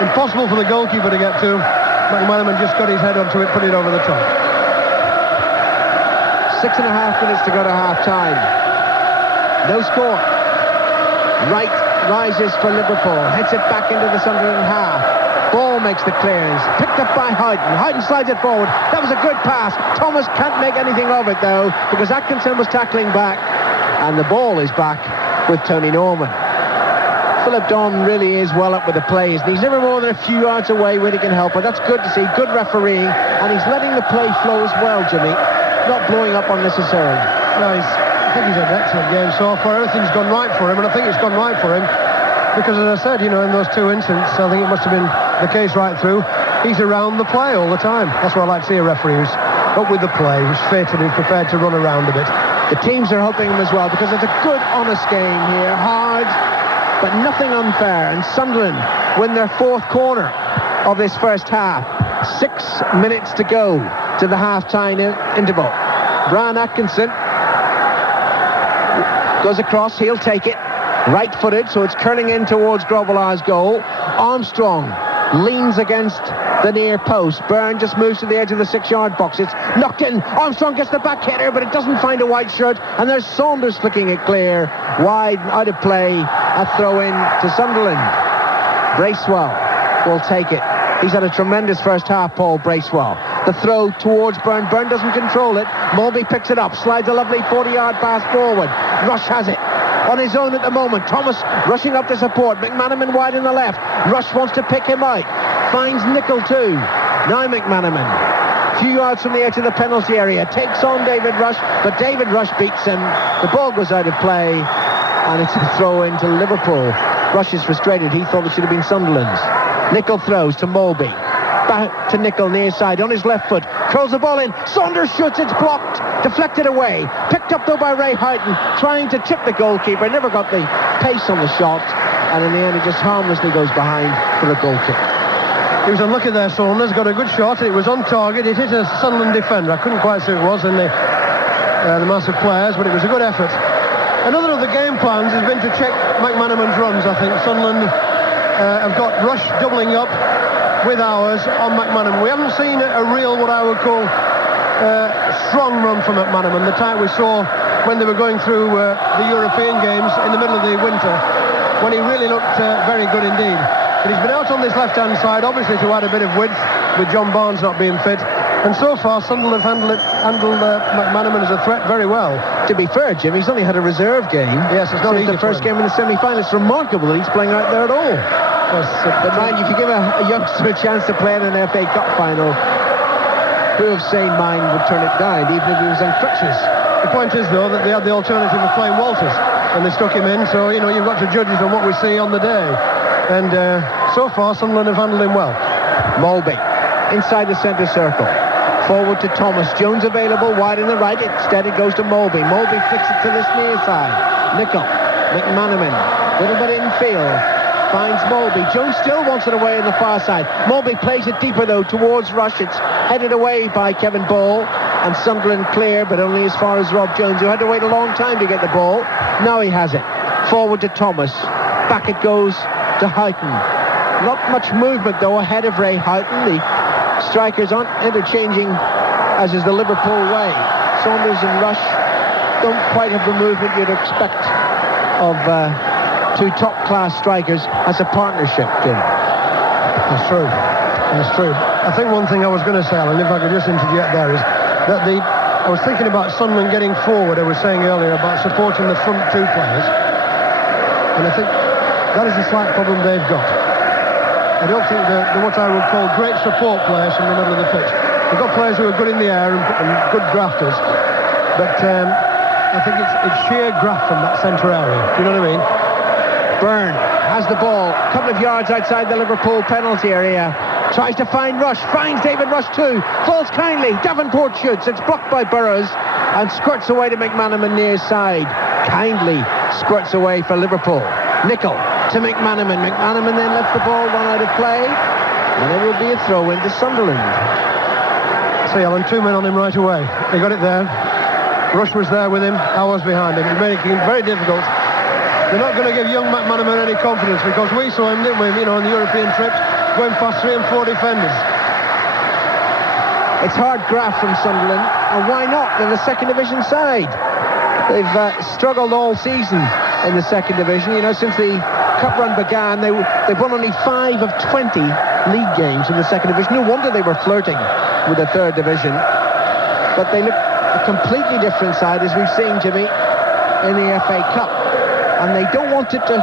impossible for the goalkeeper to get to. McManaman just got his head onto it, put it over the top. 6.5 minutes to go to half-time. No score. Wright rises for Liverpool, hits it back into the Sunderland half. Ball makes the clearance, picked up by Houghton. Houghton slides it forward. That was a good pass. Thomas can't make anything of it, though, because Atkinson was tackling back, and the ball is back with Tony Norman. Philip Don really is well up with the play, isn't he? He's never more than a few yards away when he can help it. That's good to see. Good refereeing, and he's letting the play flow as well, Jimmy. Not blowing up unnecessarily. No, I think he's had an excellent game so far. Everything's gone right for him, and I think it's gone right for him because, as I said, in those two incidents, I think it must have been the case right through. He's around the play all the time. That's what I like to see a referee who's up with the play, who's fit and who's prepared to run around a bit. The teams are helping him as well, because it's a good, honest game here. Hard, but nothing unfair. And Sunderland win their fourth corner of this first half. 6 minutes to go to the half-time interval. Brian Atkinson goes across, he'll take it. Right-footed, so it's curling in towards Grobbelaar's goal. Armstrong leans against the near post. Byrne just moves to the edge of the 6-yard box. It's knocked in. Armstrong gets the back header, but it doesn't find a white shirt, and there's Saunders flicking it clear. Wide, out of play. A throw-in to Sunderland. Bracewell will take it. He's had a tremendous first half, Paul Bracewell. The throw towards Byrne. Byrne doesn't control it. Mulby picks it up, slides a lovely 40-yard pass forward. Rush has it on his own at the moment. Thomas rushing up to support. McManaman wide in the left. Rush wants to pick him out. finds Nicol too. Now McManaman, a few yards from the edge of the penalty area, takes on David Rush, but David Rush beats him. The ball goes out of play, and it's a throw into Liverpool. Rush is frustrated. He thought it should have been Sunderland's. Nicol throws to Mulby. Back to Nicol near side on his left foot. Curls the ball in. Saunders shoots. It's blocked. Deflected away. Picked up though by Ray Houghton, trying to tip the goalkeeper. Never got the pace on the shot. And in the end, it just harmlessly goes behind for a goal kick. He was unlucky there, Saunders. Got a good shot. It was on target. It hit a Sunderland defender. I couldn't quite see who it was in the mass of players, but it was a good effort. Another of the game plans has been to check McManaman's runs, I think. Sunderland have got Rush doubling up with ours on McManaman. We haven't seen a real, what I would call, strong run from McManaman, the type we saw when they were going through the European games in the middle of the winter, when he really looked very good indeed. But he's been out on this left-hand side, obviously to add a bit of width, with John Barnes not being fit. And so far, Sunderland have handled McManaman as a threat very well. To be fair, Jim, he's only had a reserve game. Yes, it's not since the first game in the semi-final. It's remarkable that he's playing out there at all. But mind, if you give a youngster a chance to play in an FA Cup final, who of sane mind would turn it down, even if he was on crutches? The point is, though, that they had the alternative of playing Walters, and they stuck him in, so, you know, you've got to judge it on what we see on the day. And so far, Sunderland have handled him well. Mulby, inside the centre circle. Forward to Thomas. Jones available, wide in the right. Instead, it goes to Mulby. Mulby flicks it to this near side. Nicol, McManaman, little bit infield. Finds Mulby. Jones still wants it away on the far side. Mulby plays it deeper, though, towards Rush. It's headed away by Kevin Ball. And Sunderland clear, but only as far as Rob Jones, who had to wait a long time to get the ball. Now he has it. Forward to Thomas. Back it goes to Houghton. Not much movement, though, ahead of Ray Houghton. The strikers aren't interchanging, as is the Liverpool way. Saunders and Rush don't quite have the movement you'd expect of two top-class strikers as a partnership, Jim. That's true. That's true. I think one thing I was going to say, Alan, if I could just interject there, is that I was thinking about Sunderland getting forward. I was saying earlier about supporting the front two players, and I think that is a slight problem they've got. I don't think they're what I would call great support players from the middle of the pitch. They've got players who are good in the air and good grafters, but I think it's sheer graft from that centre area. Do you know what I mean? Byrne has the ball, a couple of yards outside the Liverpool penalty area. Tries to find Rush, finds David Rush too. Falls kindly, Davenport shoots. It's blocked by Burrows and squirts away to McManaman near side. Kindly squirts away for Liverpool. Nicol to McManaman. McManaman then lets the ball run out of play, and it will be a throw into Sunderland. See, Alan, two men on him right away. He got it there. Rush was there with him. I was behind him. It made it very difficult. They're not going to give young McManaman any confidence, because we saw him, didn't we, on the European trips, going past 3 and 4 defenders. It's hard graft from Sunderland, and why not? They're the second division side. They've struggled all season in the second division. Since the cup run began, they've won only 5 of 20 league games in the second division. No wonder they were flirting with the third division. But they look a completely different side, as we've seen, Jimmy, in the FA Cup. And they don't want it to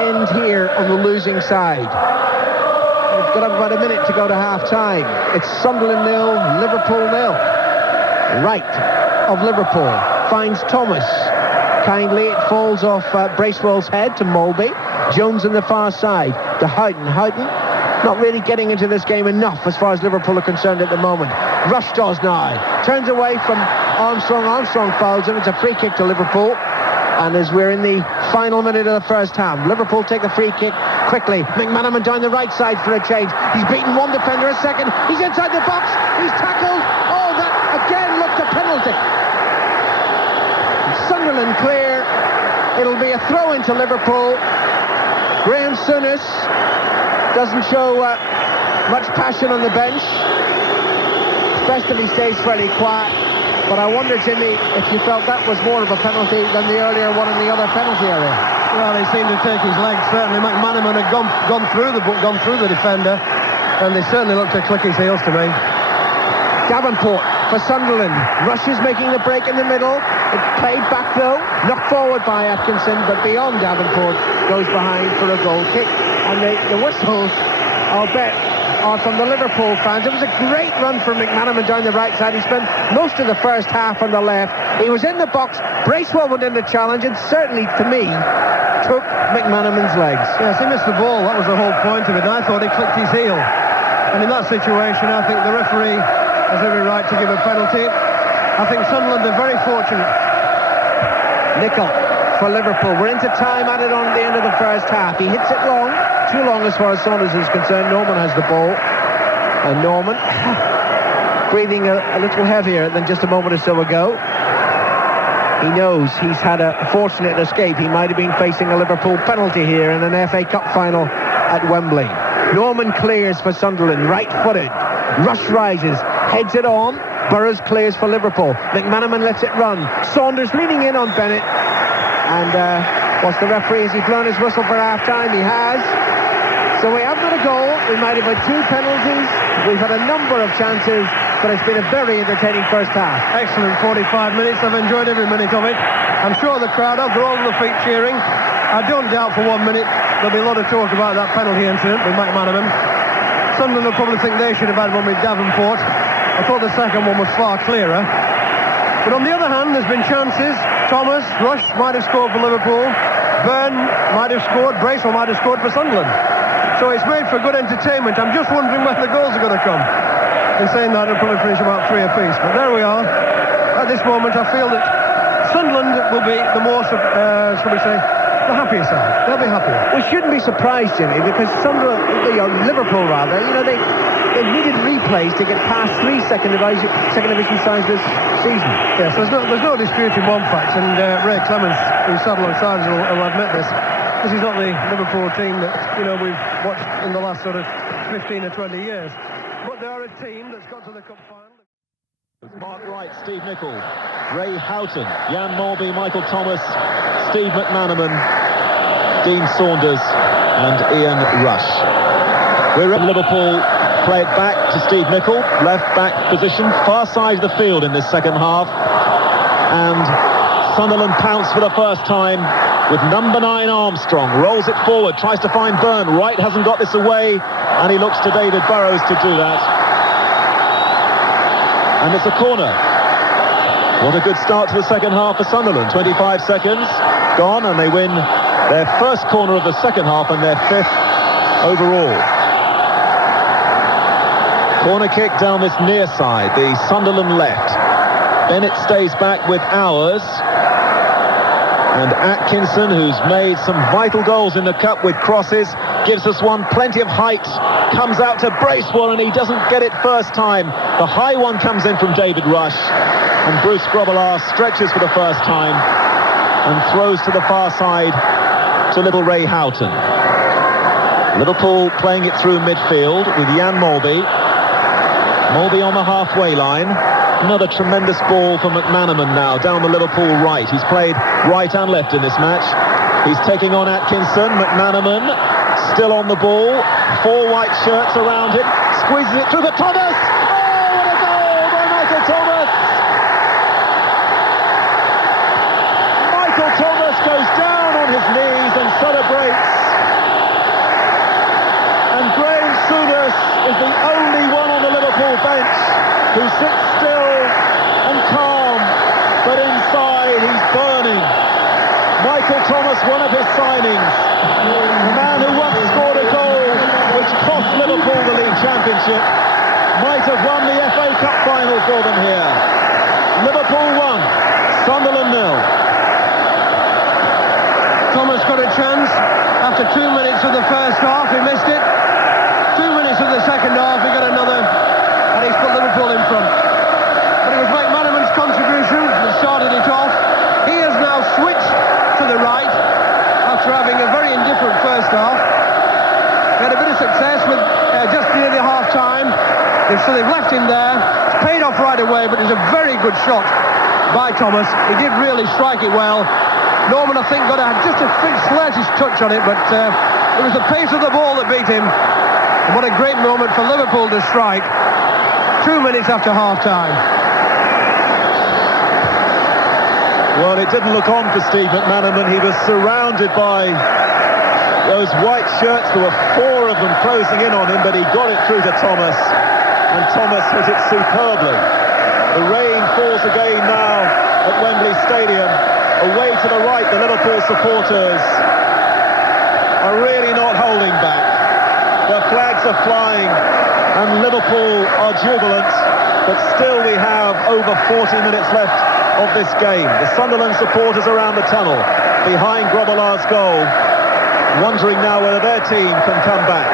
end here on the losing side. We've got about a minute to go to half-time. It's Sunderland 0, Liverpool 0. Right of Liverpool finds Thomas. Kindly, it falls off Bracewell's head to Mulby. Jones on the far side to Houghton. Houghton not really getting into this game enough as far as Liverpool are concerned at the moment. Rush does now. Turns away from Armstrong. Armstrong fouls him. It's a free kick to Liverpool. And as we're in the final minute of the first half, Liverpool take the free kick quickly. McManaman down the right side for a change. He's beaten one defender a second. He's inside the box. He's tackled. Oh, that again looked a penalty. Sunderland clear. It'll be a throw into Liverpool. Graham Souness doesn't show much passion on the bench. Festively stays fairly quiet. But I wonder, Jimmy, if you felt that was more of a penalty than the earlier one in the other penalty area. Well, he seemed to take his legs, certainly. McManaman had gone through the defender, and they certainly looked to click his heels to me. Davenport for Sunderland. Rush is making the break in the middle. It's played back, though. Knocked forward by Atkinson, but beyond Davenport goes behind for a goal kick. And the whistle, I'll bet, are from the Liverpool fans. It was a great run for McManaman down the right side. He spent most of the first half on the left. He was in the box. Bracewell went in the challenge, and certainly, to me, took McManaman's legs. Yes, he missed the ball. That was the whole point of it. I thought he clicked his heel. And in that situation, I think the referee has every right to give a penalty. I think Sunderland are very fortunate. Nickel for Liverpool. We're into time added on at the end of the first half. He hits it long. Too long as far as Saunders is concerned. Norman has the ball. And Norman breathing a little heavier than just a moment or so ago. He knows he's had a fortunate escape. He might have been facing a Liverpool penalty here in an FA Cup final at Wembley. Norman clears for Sunderland, right-footed. Rush rises, heads it on. Burrows clears for Liverpool. McManaman lets it run. Saunders leaning in on Bennett. And what's the referee? Has he blown his whistle for half-time? He has. So we haven't had a goal. We might have had 2 penalties. We've had a number of chances, but it's been a very entertaining first half. Excellent 45 minutes. I've enjoyed every minute of it. I'm sure the crowd have. They're all on the feet cheering. I don't doubt for 1 minute there'll be a lot of talk about that penalty incident with McManaman. Sunderland will probably think they should have had one with Davenport. I thought the second one was far clearer. But on the other hand, there's been chances. Thomas, Rush might have scored for Liverpool. Byrne might have scored. Bracewell might have scored for Sunderland. So it's made for good entertainment. I'm just wondering when the goals are going to come. In saying that, it'll probably finish about 3 apiece. But there we are. At this moment, I feel that Sunderland will be the more, shall we say, the happier side. They'll be happier. We shouldn't be surprised, Jimmy, because Sunderland, Liverpool rather, they needed replays to get past 3 second division sides this season. Yes, there's no disputing one fact, and Ray Clements, who sat alongside us, will admit this. This is not the Liverpool team that we've watched in the last sort of 15 or 20 years, but they are a team that's got to the cup final. Mark Wright, Steve Nicol, Ray Houghton, Jan Molby, Michael Thomas, Steve McManaman, Dean Saunders and Ian Rush. We're in Liverpool. Play it back to Steve Nicol, left back position, far side of the field in this second half. And Sunderland pounce for the first time with number 9 Armstrong. Rolls it forward, tries to find Byrne. Wright hasn't got this away, and he looks to David Burrows to do that. And it's a corner. What a good start to the second half for Sunderland. 25 seconds gone, and they win their first corner of the second half and their 5th overall. Corner kick down this near side, the Sunderland left. Bennett stays back with Hours. And Atkinson, who's made some vital goals in the Cup with crosses, gives us one, plenty of height, comes out to Bracewell, and he doesn't get it first time. The high one comes in from David Rush, and Bruce Grobbelaar stretches for the first time and throws to the far side to little Ray Houghton. Liverpool playing it through midfield with Jan Molby. Molby on the halfway line. Another tremendous ball for McManaman now, down the Liverpool right. He's played right and left in this match. He's taking on Atkinson. McManaman still on the ball. 4 white shirts around him. Squeezes it through the Thomas! Oh, what a goal by Michael Thomas! Michael Thomas goes down on his knees and celebrates. And Graham Souness is the only one on the Liverpool bench who sits still and calm, but inside he's burning. Michael Thomas, one of his signings, the man who once scored a goal which cost Liverpool the league championship, might have won the FA Cup final for them here. Liverpool 1, Sunderland 0. Thomas got a chance after 2 minutes of the first half. He missed it. 2 minutes of the second half, he got another, and he's put Liverpool in front. But it was McManaman's contribution that started it off. He has now switched to the right after having a very indifferent first half. He had a bit of success with just near the half-time. So they've left him there. It's paid off right away, but it was a very good shot by Thomas. He did really strike it well. Norman, I think, got just a slightest touch on it, but it was the pace of the ball that beat him. And what a great moment for Liverpool to strike 2 minutes after half-time. Well, it didn't look on for Steve McManaman. He was surrounded by Those white shirts, there were 4 of them closing in on him, but he got it through to Thomas, and Thomas hit it superbly. The rain falls again now at Wembley Stadium. Away to the right, the Liverpool supporters are really not holding back. Their flags are flying, and Liverpool are jubilant, but still we have over 40 minutes left of this game. The Sunderland supporters around the tunnel, behind Grobbelaar's goal, wondering now whether their team can come back.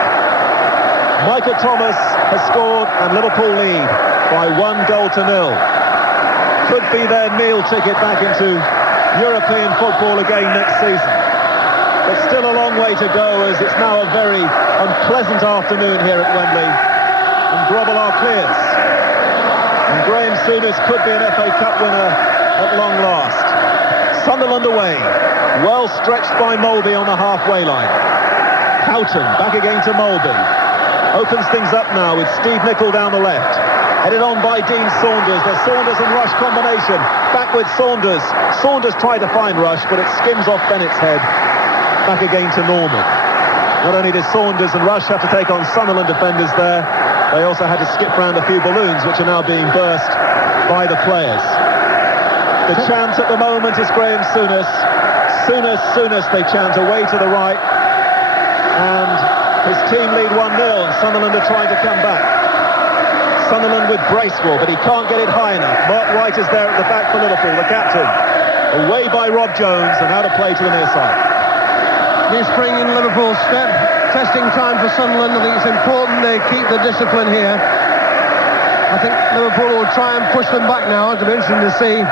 Michael Thomas has scored and Liverpool lead by 1-0. Could be their meal ticket back into European football again next season. But still a long way to go, as it's now a very unpleasant afternoon here at Wembley. And Grobbelaar clears. And Graham Souness could be an FA Cup winner at long last. Sunderland away. Well stretched by Molby on the halfway line. Houghton back again to Molby. Opens things up now with Steve Nicol down the left. Headed on by Dean Saunders. The Saunders and Rush combination. Back with Saunders. Saunders tried to find Rush, but it skims off Bennett's head. Back again to Norman. Not only did Saunders and Rush have to take on Sunderland defenders there, they also had to skip round a few balloons, which are now being burst by the players. The chant at the moment is Graham Souness. Souness, they chant away to the right. And his team lead 1-0, and Sunderland are trying to come back. Sunderland with Bracewell, but he can't get it high enough. Mark Wright is there at the back for Liverpool, the captain. Away by Rob Jones, and out of play to the near side. New spring in Liverpool's step. Testing time for Sunderland. I think it's important they keep the discipline here. I think Liverpool will try and push them back now. It'll be interesting to see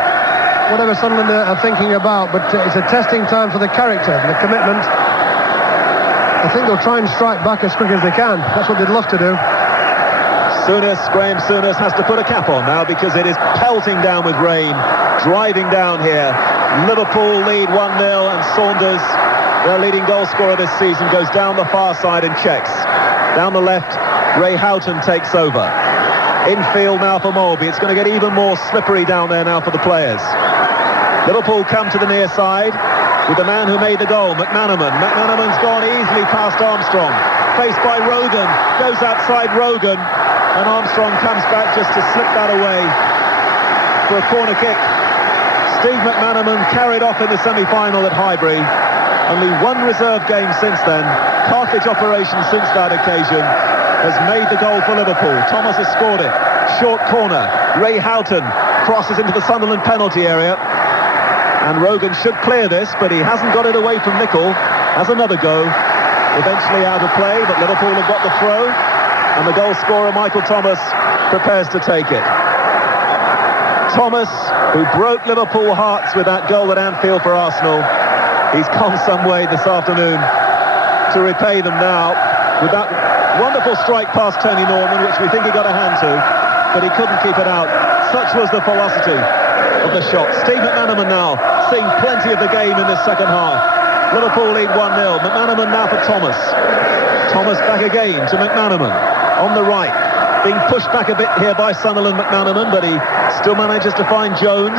whatever Sunderland are thinking about, but it's a testing time for the character and the commitment. I think they'll try and strike back as quick as they can. That's what they'd love to do. Graham Souness has to put a cap on now because it is pelting down with rain, driving down here. Liverpool lead 1-0, and Saunders, their leading goal scorer this season, goes down the far side and checks. Down the left, Ray Houghton takes over. Infield now for Molby. It's going to get even more slippery down there now for the players. Liverpool come to the near side with the man who made the goal, McManaman. McManaman's gone easily past Armstrong. Faced by Rogan, goes outside Rogan, and Armstrong comes back just to slip that away for a corner kick. Steve McManaman carried off in the semi-final at Highbury. Only one reserve game since then. Carthage operation since that occasion has made the goal for Liverpool. Thomas has scored it. Short corner. Ray Houghton crosses into the Sunderland penalty area. And Rogan should clear this, but he hasn't got it away from Nicol. Has another go. Eventually out of play, but Liverpool have got the throw. And the goal scorer, Michael Thomas, prepares to take it. Thomas, who broke Liverpool hearts with that goal at Anfield for Arsenal, he's come some way this afternoon to repay them now with that wonderful strike past Tony Norman, which we think he got a hand to, but he couldn't keep it out. Such was the velocity of the shot. Steve McManaman now seeing plenty of the game in this second half. Liverpool lead 1-0. McManaman now for Thomas. Thomas back again to McManaman on the right. Being pushed back a bit here by Sunderland, McManaman, but he still manages to find Jones.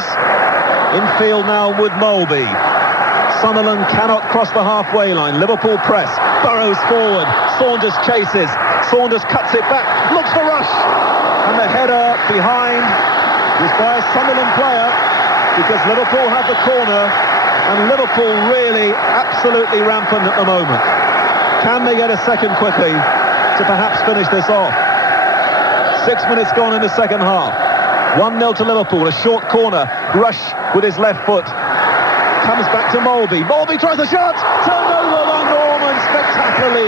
Infield now with Molby. Sunderland cannot cross the halfway line. Liverpool press. Burrows forward. Saunders chases. Saunders cuts it back. Looks for Rush. And the header behind is by a Sunderland player, because Liverpool have the corner, and Liverpool really absolutely rampant at the moment. Can they get a second quickly to perhaps finish this off? 6 minutes gone in the second half. 1-0 to Liverpool. A short corner. Rush with his left foot. Comes back to Molby. Molby tries a shot. Turned over by Norman spectacularly.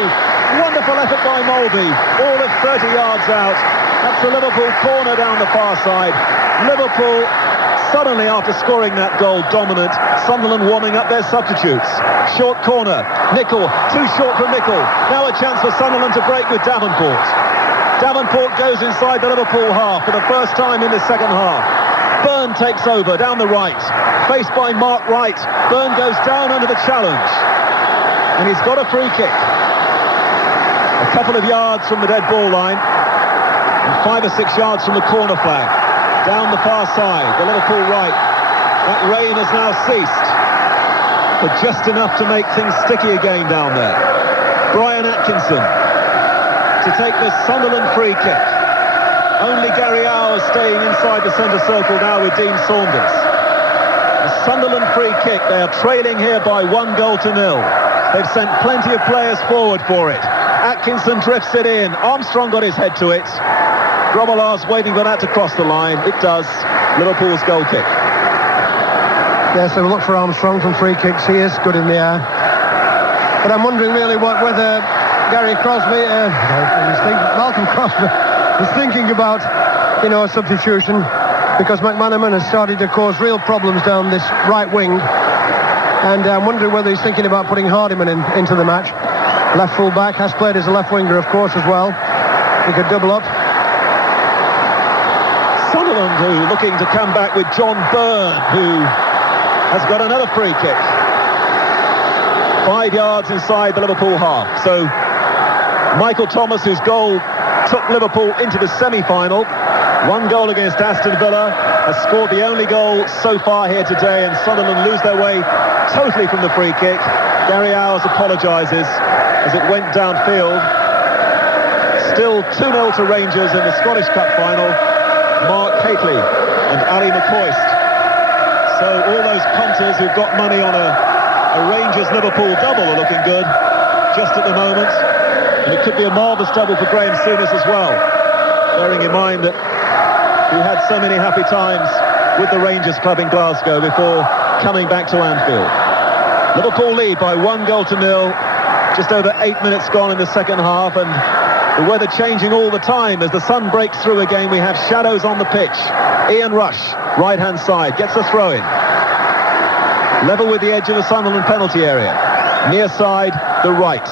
Wonderful effort by Molby. All of 30 yards out. That's the Liverpool corner down the far side. Liverpool suddenly, after scoring that goal, dominant. Sunderland warming up their substitutes. Short corner. Nicol, too short for Nicol. Now a chance for Sunderland to break with Davenport. Davenport goes inside the Liverpool half for the first time in the second half. Byrne takes over down the right. Faced by Mark Wright. Byrne goes down under the challenge. And he's got a free kick. A couple of yards from the dead ball line. And 5 or 6 yards from the corner flag. Down the far side, the Liverpool right. That rain has now ceased, but just enough to make things sticky again down there. Brian Atkinson to take this Sunderland free kick. Only Gary Howe staying inside the centre circle now with Dean Saunders. The Sunderland free kick. They are trailing here by 1-0. They've sent plenty of players forward for it. Atkinson drifts it in. Armstrong got his head to it. Grobbelaar's waiting for that to cross the line. It does. Liverpool's goal kick. Yes, they will look for Armstrong from free kicks. He is good in the air. But I'm wondering really whether Gary Crosby, Malcolm Crosby is thinking about, a substitution, because McManaman has started to cause real problems down this right wing. And I'm wondering whether he's thinking about putting Hardiman into the match. Left full back, has played as a left winger, of course, as well. He could double up. Sunderland, who looking to come back with John Byrne, who has got another free kick. 5 yards inside the Liverpool half. So Michael Thomas, whose goal took Liverpool into the semi-final, 1 against Aston Villa, has scored the only goal so far here today, and Sunderland lose their way totally from the free kick. Gary Howe apologises as it went downfield. Still 2-0 to Rangers in the Scottish Cup final. Mark Hateley and Ali McCoist. So all those punters who've got money on a Rangers-Liverpool double are looking good just at the moment. And it could be a marvellous double for Graham Souness as well, bearing in mind that he had so many happy times with the Rangers club in Glasgow before coming back to Anfield. Liverpool lead by 1-0. Just over 8 minutes gone in the second half, and the weather changing all the time. As the sun breaks through again, we have shadows on the pitch. Ian Rush, right-hand side, gets the throw in. Level with the edge of the Sunderland penalty area. Near side, the right.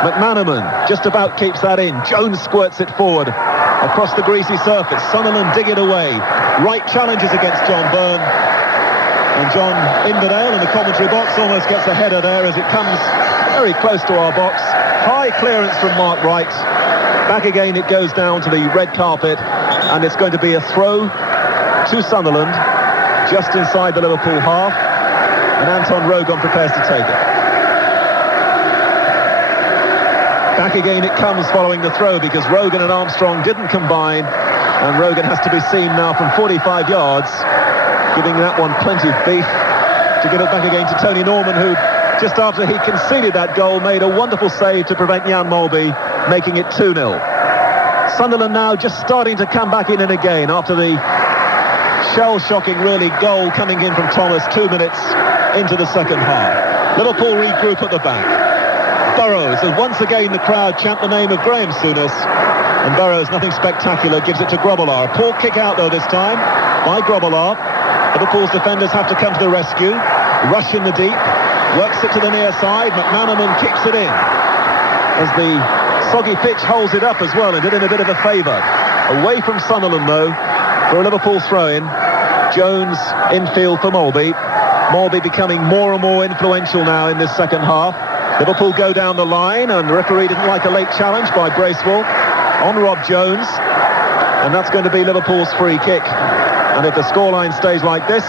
McManaman just about keeps that in. Jones squirts it forward across the greasy surface. Sunderland dig it away. Wright challenges against John Byrne. And John Inverdale in the commentary box almost gets a header there as it comes very close to our box. High clearance from Mark Wright. Back again it goes down to the red carpet, and it's going to be a throw to Sunderland just inside the Liverpool half, and Anton Rogon prepares to take it. Back again it comes following the throw, because Rogan and Armstrong didn't combine, and Rogan has to be seen now from 45 yards, giving that one plenty of beef to give it back again to Tony Norman, who just after he conceded that goal made a wonderful save to prevent Jan Molby making it 2-0. Sunderland now just starting to come back in again after the shell-shocking really goal coming in from Thomas 2 minutes into the second half. Liverpool regroup at the back. Burrows, and once again the crowd chant the name of Graham Souness, and Burrows, nothing spectacular, gives it to Grobbelaar. A poor kick out though this time by Grobbelaar. Liverpool's defenders have to come to the rescue. Rush in the deep, works it to the near side. McManaman kicks it in as the soggy pitch holds it up as well, and did him a bit of a favour. Away from Sunderland though for a Liverpool throw-in. Jones infield for Molby. Molby becoming more and more influential now in this second half. Liverpool go down the line, and the referee didn't like a late challenge by Bracewell on Rob Jones, and that's going to be Liverpool's free kick. And if the scoreline stays like this,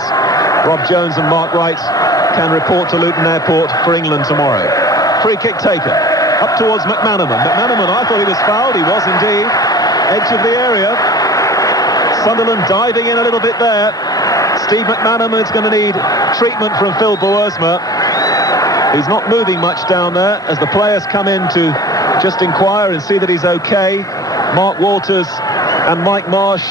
Rob Jones and Mark Wright can report to Luton Airport for England tomorrow. Free kick taken up towards McManaman. McManaman, I thought he was fouled. He was indeed. Edge of the area. Sunderland diving in a little bit there. Steve McManaman is going to need treatment from Phil Boersma. He's not moving much down there as the players come in to just inquire and see that he's okay. Mark Walters and Mike Marsh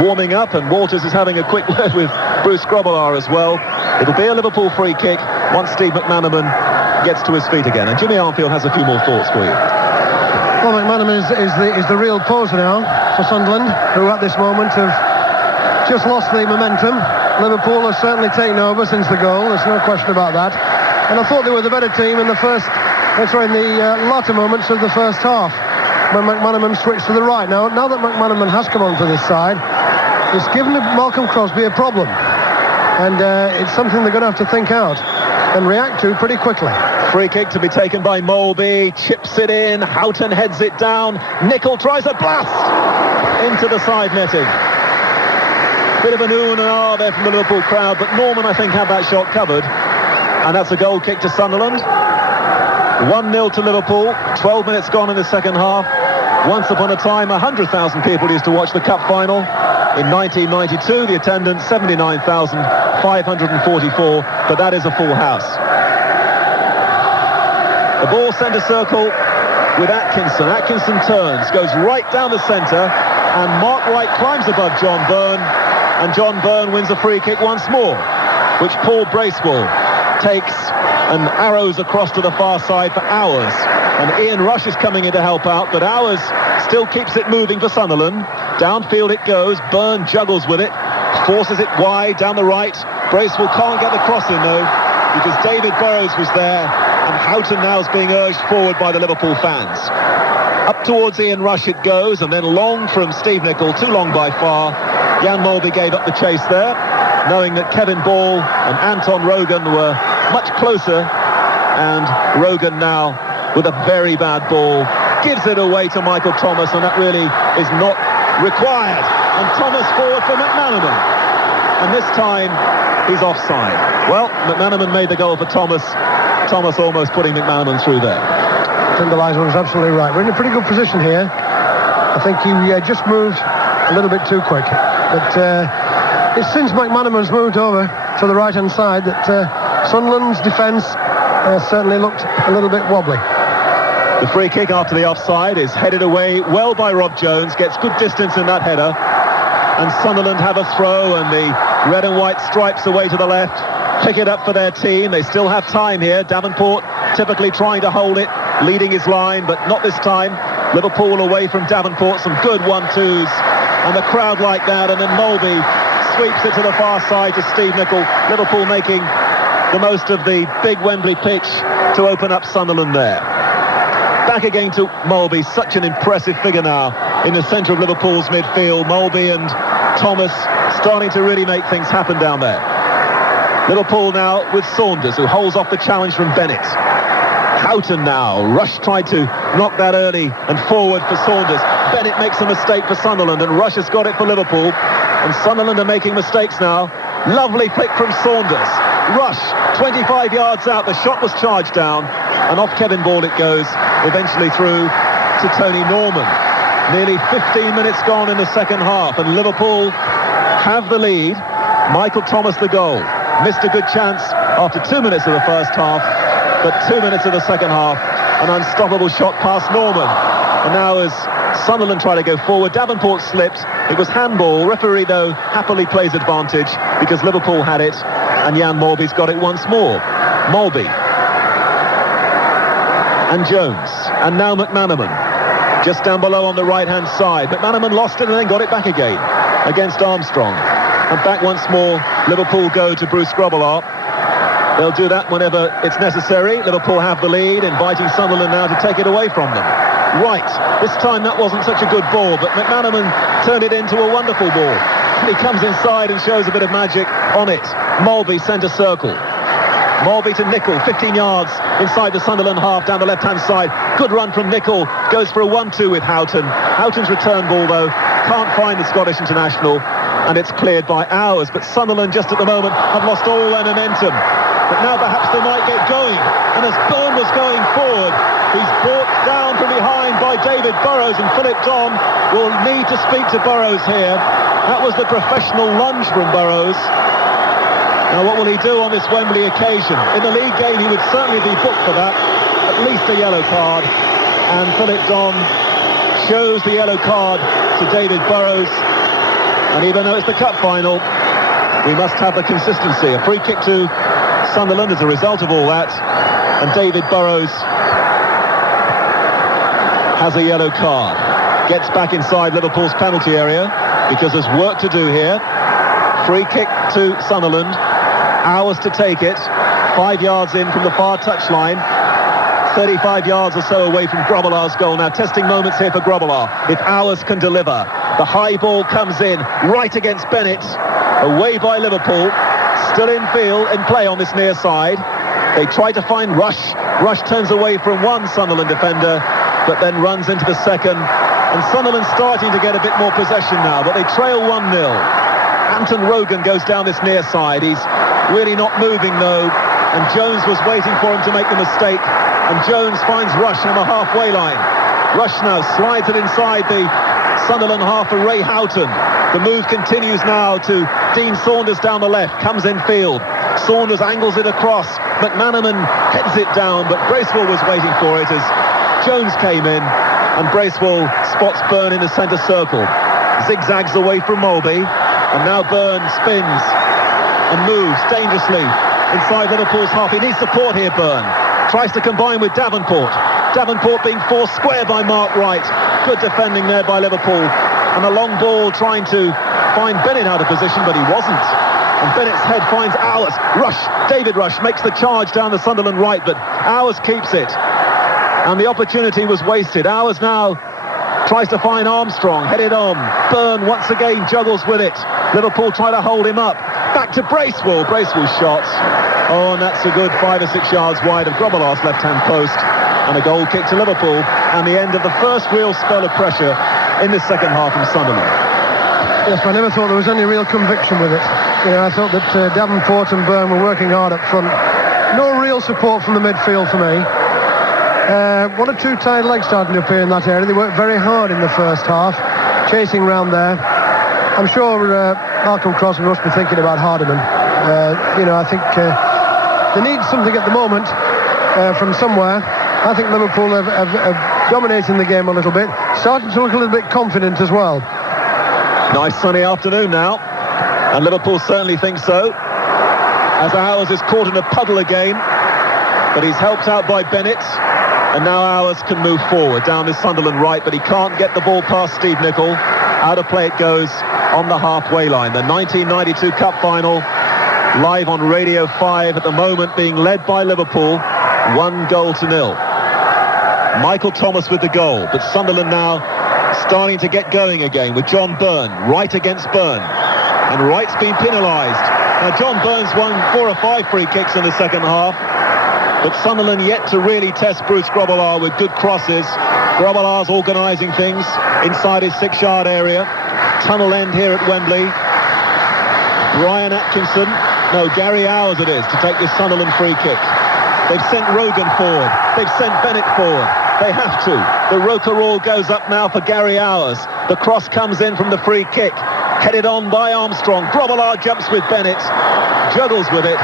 warming up, and Walters is having a quick word with Bruce Grobbelaar as well. It'll be a Liverpool free kick once Steve McManaman gets to his feet again. And Jimmy Armfield has a few more thoughts for you. Well, McManaman is the real poser now for Sunderland, who at this moment have just lost the momentum. Liverpool has certainly taken over since the goal, there's no question about that. And I thought they were the better team in the latter moments of the first half, when McManaman switched to the right. Now that McManaman has come onto this side, it's given Malcolm Crosby a problem. And it's something they're going to have to think out and react to pretty quickly. Free kick to be taken by Molby, chips it in, Houghton heads it down, Nicol tries a blast into the side netting. Bit of an ooh and an ah there from the Liverpool crowd, but Norman, I think, had that shot covered. And that's a goal kick to Sunderland. 1-0 to Liverpool, 12 minutes gone in the second half. Once upon a time, 100,000 people used to watch the cup final. In 1992, the attendance, 79,544, but that is a full house. The ball centre circle with Atkinson. Atkinson turns, goes right down the centre, and Mark Wright climbs above John Byrne, and John Byrne wins a free kick once more, which Paul Bracewell takes and arrows across to the far side for Hours. And Ian Rush is coming in to help out, but Hours still keeps it moving for Sunderland. Downfield it goes, Byrne juggles with it, forces it wide down the right. Bracewell can't get the cross in though, because David Burrows was there, and Houghton now is being urged forward by the Liverpool fans. Up towards Ian Rush it goes, and then long from Steve Nicol, too long by far. Jan Molby gave up the chase there, knowing that Kevin Ball and Anton Rogan were much closer, and Rogan now with a very bad ball gives it away to Michael Thomas, and that really is not required. And Thomas forward for McManaman, and this time he's offside. Well, McManaman made the goal for Thomas. Thomas almost putting McManaman through there. I think the linesman was absolutely right. We're in a pretty good position here. I think he just moved a little bit too quick, but it's since McManaman's moved over to the right-hand side that Sunderland's defence certainly looked a little bit wobbly. The free kick after the offside is headed away well by Rob Jones, gets good distance in that header, and Sunderland have a throw, and the red and white stripes away to the left pick it up for their team. They still have time here. Davenport typically trying to hold it, leading his line, but not this time. Liverpool away from Davenport, some good 1-2s, and the crowd like that, and then Molby sweeps it to the far side to Steve Nicol. Liverpool making the most of the big Wembley pitch to open up Sunderland there. Back again to Molby, such an impressive figure now in the centre of Liverpool's midfield. Molby and Thomas starting to really make things happen down there. Liverpool now with Saunders, who holds off the challenge from Bennett. Houghton now. Rush tried to knock that early and forward for Saunders. Bennett makes a mistake for Sunderland, and Rush has got it for Liverpool. And Sunderland are making mistakes now. Lovely flick from Saunders. Rush, 25 yards out. The shot was charged down, and off Kevin Ball it goes, eventually through to Tony Norman. Nearly 15 minutes gone in the second half, and Liverpool have the lead. Michael Thomas the goal. Missed a good chance after 2 minutes of the first half, but 2 minutes of the second half, an unstoppable shot past Norman. And now as Sunderland try to go forward, Davenport slipped. It was handball. Referee, though, happily plays advantage because Liverpool had it, and Jan Molby's got it once more. Molby. And Jones. And now McManaman. Just down below on the right-hand side. McManaman lost it and then got it back again against Armstrong. And back once more, Liverpool go to Bruce Grobbelaar. They'll do that whenever it's necessary. Liverpool have the lead, inviting Sunderland now to take it away from them. Right, this time that wasn't such a good ball, but McManaman turned it into a wonderful ball. And he comes inside and shows a bit of magic on it. Molby, centre circle. Molby to Nicol, 15 yards inside the Sunderland half down the left-hand side. Good run from Nicol, goes for a 1-2 with Houghton. Houghton's return ball, though, can't find the Scottish international, and it's cleared by Hours. But Sunderland, just at the moment, have lost all their momentum. But now perhaps they might get going. And as Byrne was going forward, he's brought down from behind by David Burrows, and Philip Don will need to speak to Burrows here. That was the professional lunge from Burrows. Now what will he do on this Wembley occasion? In the league game he would certainly be booked for that, at least a yellow card. And Philip Don shows the yellow card to David Burrows. And even though it's the cup final, we must have the consistency. A free kick to Sunderland as a result of all that, and David Burrows has a yellow card. Gets back inside Liverpool's penalty area because there's work to do here. Free kick to Sunderland. Hours to take it. 5 yards in from the far touchline. 35 yards or so away from Grobbelaar's goal. Now testing moments here for Grobbelaar. If Hours can deliver. The high ball comes in right against Bennett. Away by Liverpool. Still in play on this near side. They try to find Rush. Rush turns away from one Sunderland defender, but then runs into the second. And Sunderland starting to get a bit more possession now, but they trail 1-0. Anton Rogan goes down this near side. He's really not moving though, and Jones was waiting for him to make the mistake And Jones finds Rush on the halfway line. Rush now slides it inside the Sunderland half for Ray Houghton. The move continues now to Dean Saunders down the left, comes in field. Saunders angles it across. McManaman heads it down, but Bracewell was waiting for it as Jones came in, and Bracewell spots Byrne in the centre circle. Zigzags away from Mulby, and now Byrne spins and moves dangerously inside Liverpool's half. He needs support here, Byrne. Tries to combine with Davenport. Davenport being forced square by Mark Wright. Good defending there by Liverpool. And a long ball trying to find Bennett out of position, but he wasn't. And Bennett's head finds Owers. Rush, David Rush makes the charge down the Sunderland right, but Owers keeps it. And the opportunity was wasted. Owers now tries to find Armstrong, headed on. Byrne once again juggles with it. Liverpool try to hold him up. Back to Bracewell. Bracewell's shot. Oh, and that's a good 5 or 6 yards wide of Grobbelaar's left-hand post. And a goal kick to Liverpool. And the end of the first real spell of pressure in the second half from Sunderland. Yes, I never thought there was any real conviction with it. You know, I thought that Davenport and Byrne were working hard up front. No real support from the midfield for me. One or two tight legs starting to appear in that area. They worked very hard in the first half, chasing round there. I'm sure Malcolm Crosby must be thinking about Hardiman. You know, I think they need something at the moment from somewhere. I think Liverpool have dominated the game a little bit, starting to look a little bit confident as well. Nice sunny afternoon now, and Liverpool certainly think so. As Owers is caught in a puddle again, but he's helped out by Bennett, and now Owers can move forward down to Sunderland right, but he can't get the ball past Steve Nicol. Out of play it goes on the halfway line. The 1992 Cup Final, live on Radio 5 at the moment, being led by Liverpool, 1-0. Michael Thomas with the goal, but Sunderland now starting to get going again with John Byrne, right against Byrne. And Wright's been penalised. Now John Byrne's won 4 or 5 free kicks in the second half, but Sunderland yet to really test Bruce Grobbelaar with good crosses. Grobbelaar's organising things inside his 6-yard area. Tunnel end here at Wembley. Gary Owers it is to take this Sunderland free kick. They've sent Rogan forward. They've sent Bennett forward. They have to. The Roquerolles goes up now for Gary Owers. The cross comes in from the free kick. Headed on by Armstrong. Grobbelaar jumps with Bennett. Juggles with it.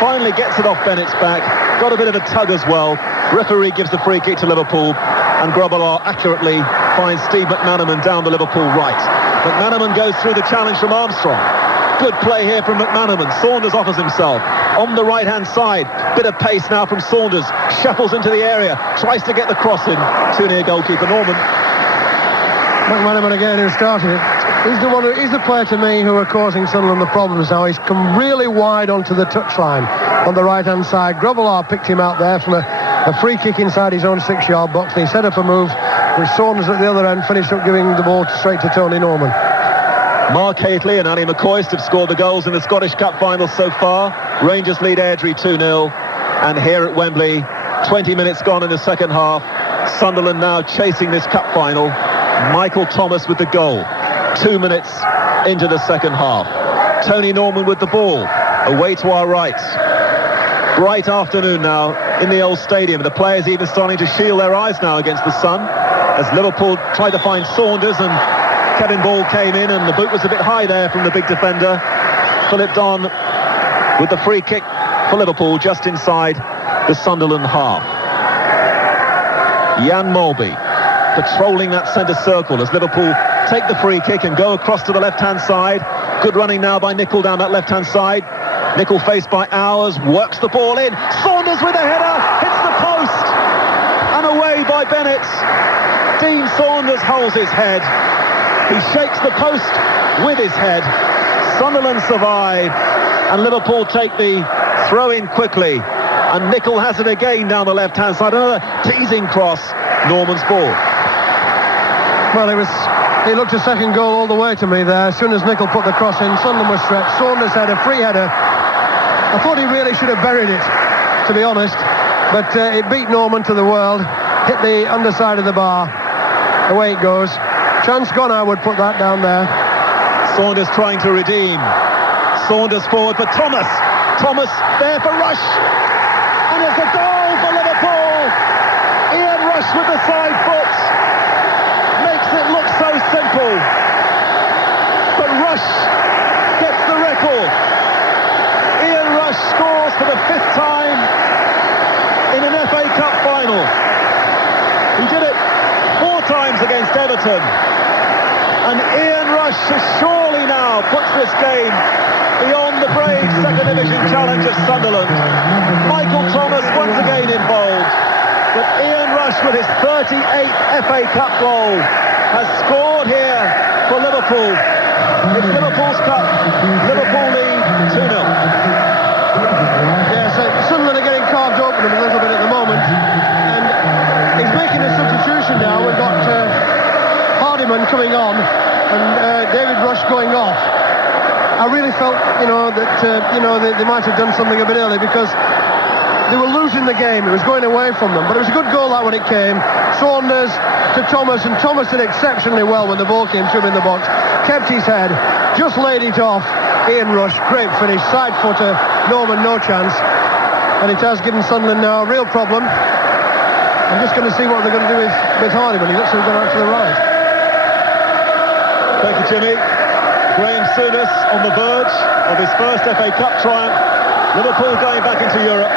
Finally gets it off Bennett's back. Got a bit of a tug as well. Referee gives the free kick to Liverpool. And Grobbelaar accurately finds Steve McManaman down the Liverpool right. McManaman goes through the challenge from Armstrong. Good play here from McManaman. Saunders offers himself on the right-hand side. Bit of pace now from Saunders. Shuffles into the area. Tries to get the cross in. Too near goalkeeper Norman. McManaman again who started it. He's the player to me who are causing Sunderland the problems now. He's come really wide onto the touchline on the right-hand side. Grobbelaar picked him out there from a free kick inside his own 6-yard box. And he set up a move with Saunders at the other end, finished up giving the ball straight to Tony Norman. Mark Hateley and Annie McCoist have scored the goals in the Scottish Cup final so far. Rangers lead Airdrie 2-0. And here at Wembley, 20 minutes gone in the second half. Sunderland now chasing this cup final. Michael Thomas with the goal. 2 minutes into the second half. Tony Norman with the ball. Away to our right. Bright afternoon now in the old stadium. The players even starting to shield their eyes now against the sun. As Liverpool tried to find Saunders, and Kevin Ball came in, and the boot was a bit high there from the big defender. Philip Don with the free kick for Liverpool just inside the Sunderland half. Jan Mulby patrolling that centre circle as Liverpool take the free kick and go across to the left-hand side. Good running now by Nicol down that left-hand side. Nicol faced by Owers, works the ball in. Saunders with a header, hits the post. And away by Bennett. Dean Saunders holds his head. He shakes the post with his head. Sunderland survive, and Liverpool take the throw in quickly. And Nicol has it again down the left-hand side. Another teasing cross. Norman's ball. Well, he looked a second goal all the way to me there. As soon as Nicol put the cross in, Sunderland was stretched. Saunders had a free header. I thought he really should have buried it, to be honest. But it beat Norman to the world. Hit the underside of the bar. Away it goes. Chance gone, I would put that down there. Saunders trying to redeem. Saunders forward for Thomas. Thomas there for Rush. And it's a goal for Liverpool. Rush with the side foot makes it look so simple. But Rush gets the record. Ian Rush scores for the 5th time in an FA Cup final. He did it 4 times against Everton. And Ian Rush has surely now puts this game beyond the brave second division challenge of Sunderland. Michael Thomas once again involved. But Ian Rush with his 38th FA Cup goal has scored here for Liverpool. It's Liverpool's cup. Liverpool lead 2-0. Yes, Sunderland are getting carved open a little bit at the moment. And he's making a substitution now. We've got Hardiman coming on and David Rush going off. I really felt, that they might have done something a bit early because they were losing the game. It was going away from them. But it was a good goal that when it came. Saunders to Thomas, and Thomas did exceptionally well when the ball came to him in the box. Kept his head, just laid it off. Ian Rush, great finish, side footer. Norman, no chance. And it has given Sunderland now a real problem. I'm just going to see what they're going to do with Hardiman. He looks like he's gone out to the right. Thank you, Jimmy. Graham Souness on the verge of his first FA Cup triumph. Liverpool going back into Europe,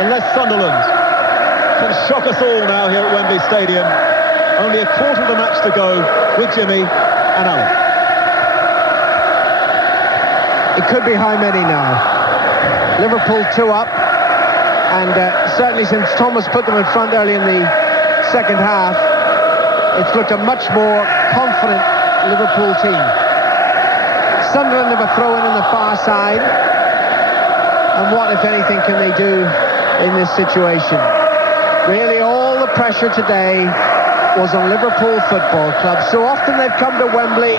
unless Sunderland can shock us all now here at Wembley Stadium. Only a quarter of the match to go with Jimmy and Alan. It could be how many now? Liverpool 2 up, and certainly since Thomas put them in front early in the second half, it's looked a much more confident Liverpool team. Sunderland have a throw-in on the far side, and what, if anything, can they do in this situation? Really, all the pressure today was on Liverpool Football Club. So often they've come to Wembley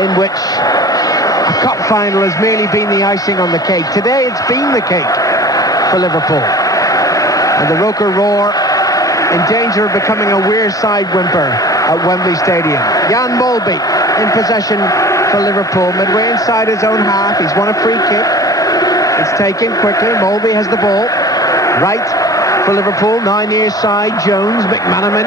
in which a cup final has merely been the icing on the cake. Today it's been the cake for Liverpool. And the Roker Roar in danger of becoming a weird side whimper at Wembley Stadium. Jan Molby in possession for Liverpool, midway inside his own half. He's won a free kick. It's taken quickly. Molby has the ball. Right for Liverpool, now near side. Jones, McManaman,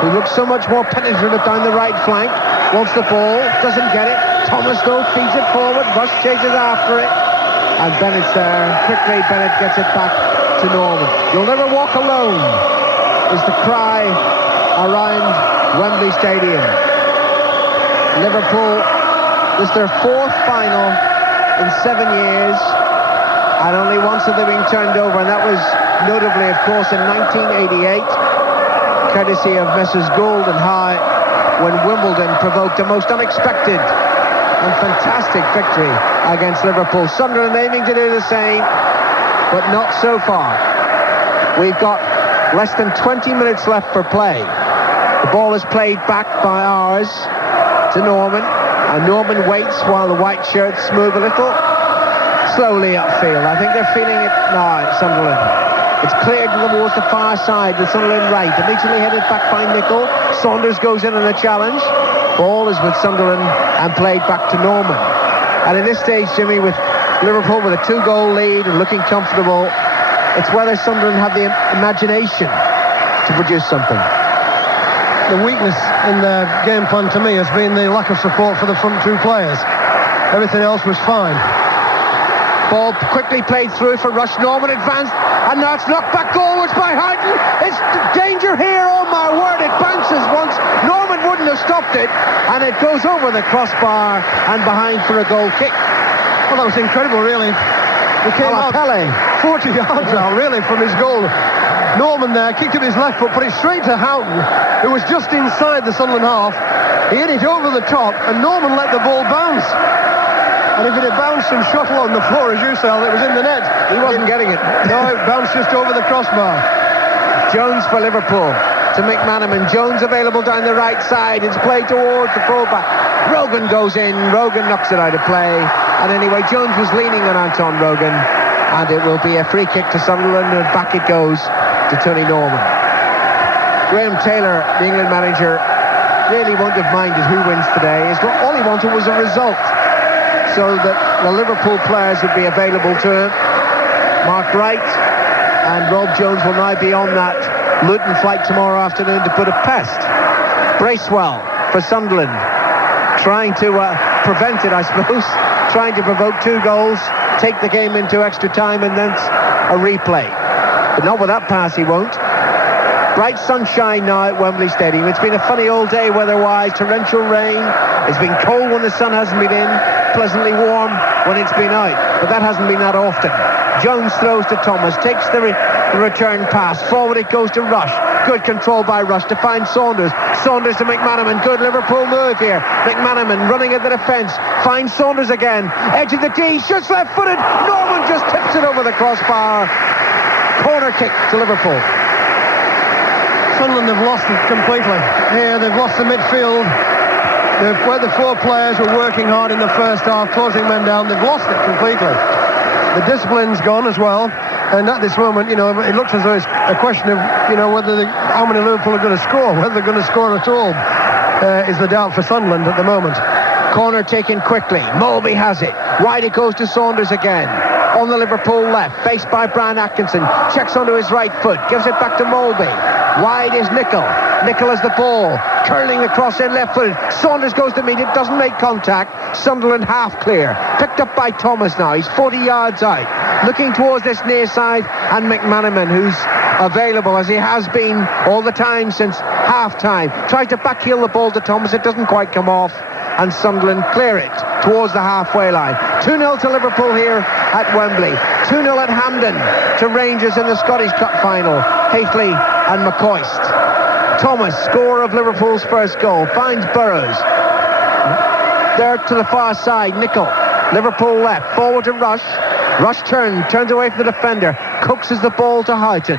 who looks so much more penetrative down the right flank, wants the ball, doesn't get it. Thomas though feeds it forward. Rush chases after it, and Bennett's there. Quickly, Bennett gets it back to Norman. You'll never walk alone is the cry around Wembley Stadium. Liverpool, this is their 4th final in 7 years, and only once have they been turned over, and that was notably, of course, in 1988, courtesy of Messrs. Gould and Howe, when Wimbledon provoked a most unexpected and fantastic victory against Liverpool. Sunderland aiming to do the same, but not so far. We've got less than 20 minutes left for play. The ball is played back by ours to Norman, and Norman waits while the white shirts move a little slowly upfield. I think they're feeling it now, Sunderland. It's cleared towards the far side, the Sunderland right, immediately headed back by Nicol. Saunders goes in on the challenge. Ball is with Sunderland and played back to Norman. And in this stage, Jimmy, with Liverpool with a 2-goal lead and looking comfortable, it's whether Sunderland have the imagination to produce something. The weakness in the game plan to me has been the lack of support for the front 2 players. Everything else was fine. Ball quickly played through for Rush. Norman advanced, and now it's knocked back goalwards by Houghton. It's danger here, oh my word, it bounces once. Norman wouldn't have stopped it, and it goes over the crossbar and behind for a goal kick. Well, that was incredible, really. He came out 40 yards out, really, from his goal. Norman there kicked up his left foot, put it straight to Houghton, who was just inside the Sunderland half. He hit it over the top, and Norman let the ball bounce. And if it had bounced and shot along the floor, as you said, it was in the net. He wasn't getting it. No, it bounced just over the crossbar. Jones for Liverpool to McManaman. Jones available down the right side. It's played towards the fullback. Rogan goes in. Rogan knocks it out of play. And anyway, Jones was leaning on Anton Rogan. And it will be a free kick to Sunderland. And back it goes to Tony Norman. Graham Taylor, the England manager, really won't have minded who wins today. All he wanted was a result, so that the Liverpool players would be available to him. Mark Wright, and Rob Jones will now be on that Luton flight tomorrow afternoon to Budapest. Bracewell for Sunderland, trying to prevent it, I suppose, trying to provoke 2 goals, take the game into extra time and then a replay. But not with that pass, he won't. Bright sunshine now at Wembley Stadium. It's been a funny old day weather-wise, torrential rain. It's been cold when the sun hasn't been in, pleasantly warm when it's been out, but that hasn't been that often. Jones throws to Thomas, takes the return pass, forward it goes to Rush. Good control by Rush to find Saunders. Saunders to McManaman. Good Liverpool move here. McManaman running at the defence. Finds Saunders again. Edge of the D. Shoots left-footed. Norman just tips it over the crossbar. Corner kick to Liverpool. Sunderland have lost it completely. Here they've lost the midfield. Where the 4 players were working hard in the first half, closing men down, they've lost it completely. The discipline's gone as well. And at this moment, it looks as though it's a question of, how many Liverpool are going to score. Whether they're going to score at all is the doubt for Sunderland at the moment. Corner taken quickly. Mulby has it. Wide it goes to Saunders again. On the Liverpool left, faced by Brian Atkinson. Checks onto his right foot. Gives it back to Mulby. Wide is Nicol. Nicol has the ball. Curling across in left-footed. Saunders goes to meet it. Doesn't make contact. Sunderland half clear. Picked up by Thomas now. He's 40 yards out. Looking towards this near side. And McManaman, who's available as he has been all the time since half-time. Tries to backheel the ball to Thomas. It doesn't quite come off. And Sunderland clear it towards the halfway line. 2-0 to Liverpool here at Wembley. 2-0 at Hampden to Rangers in the Scottish Cup final. Haitley and McCoist. Thomas, scorer of Liverpool's first goal, finds Burrows. There to the far side, Nicol. Liverpool left, forward to Rush. Rush turns away from the defender, coaxes the ball to Houghton.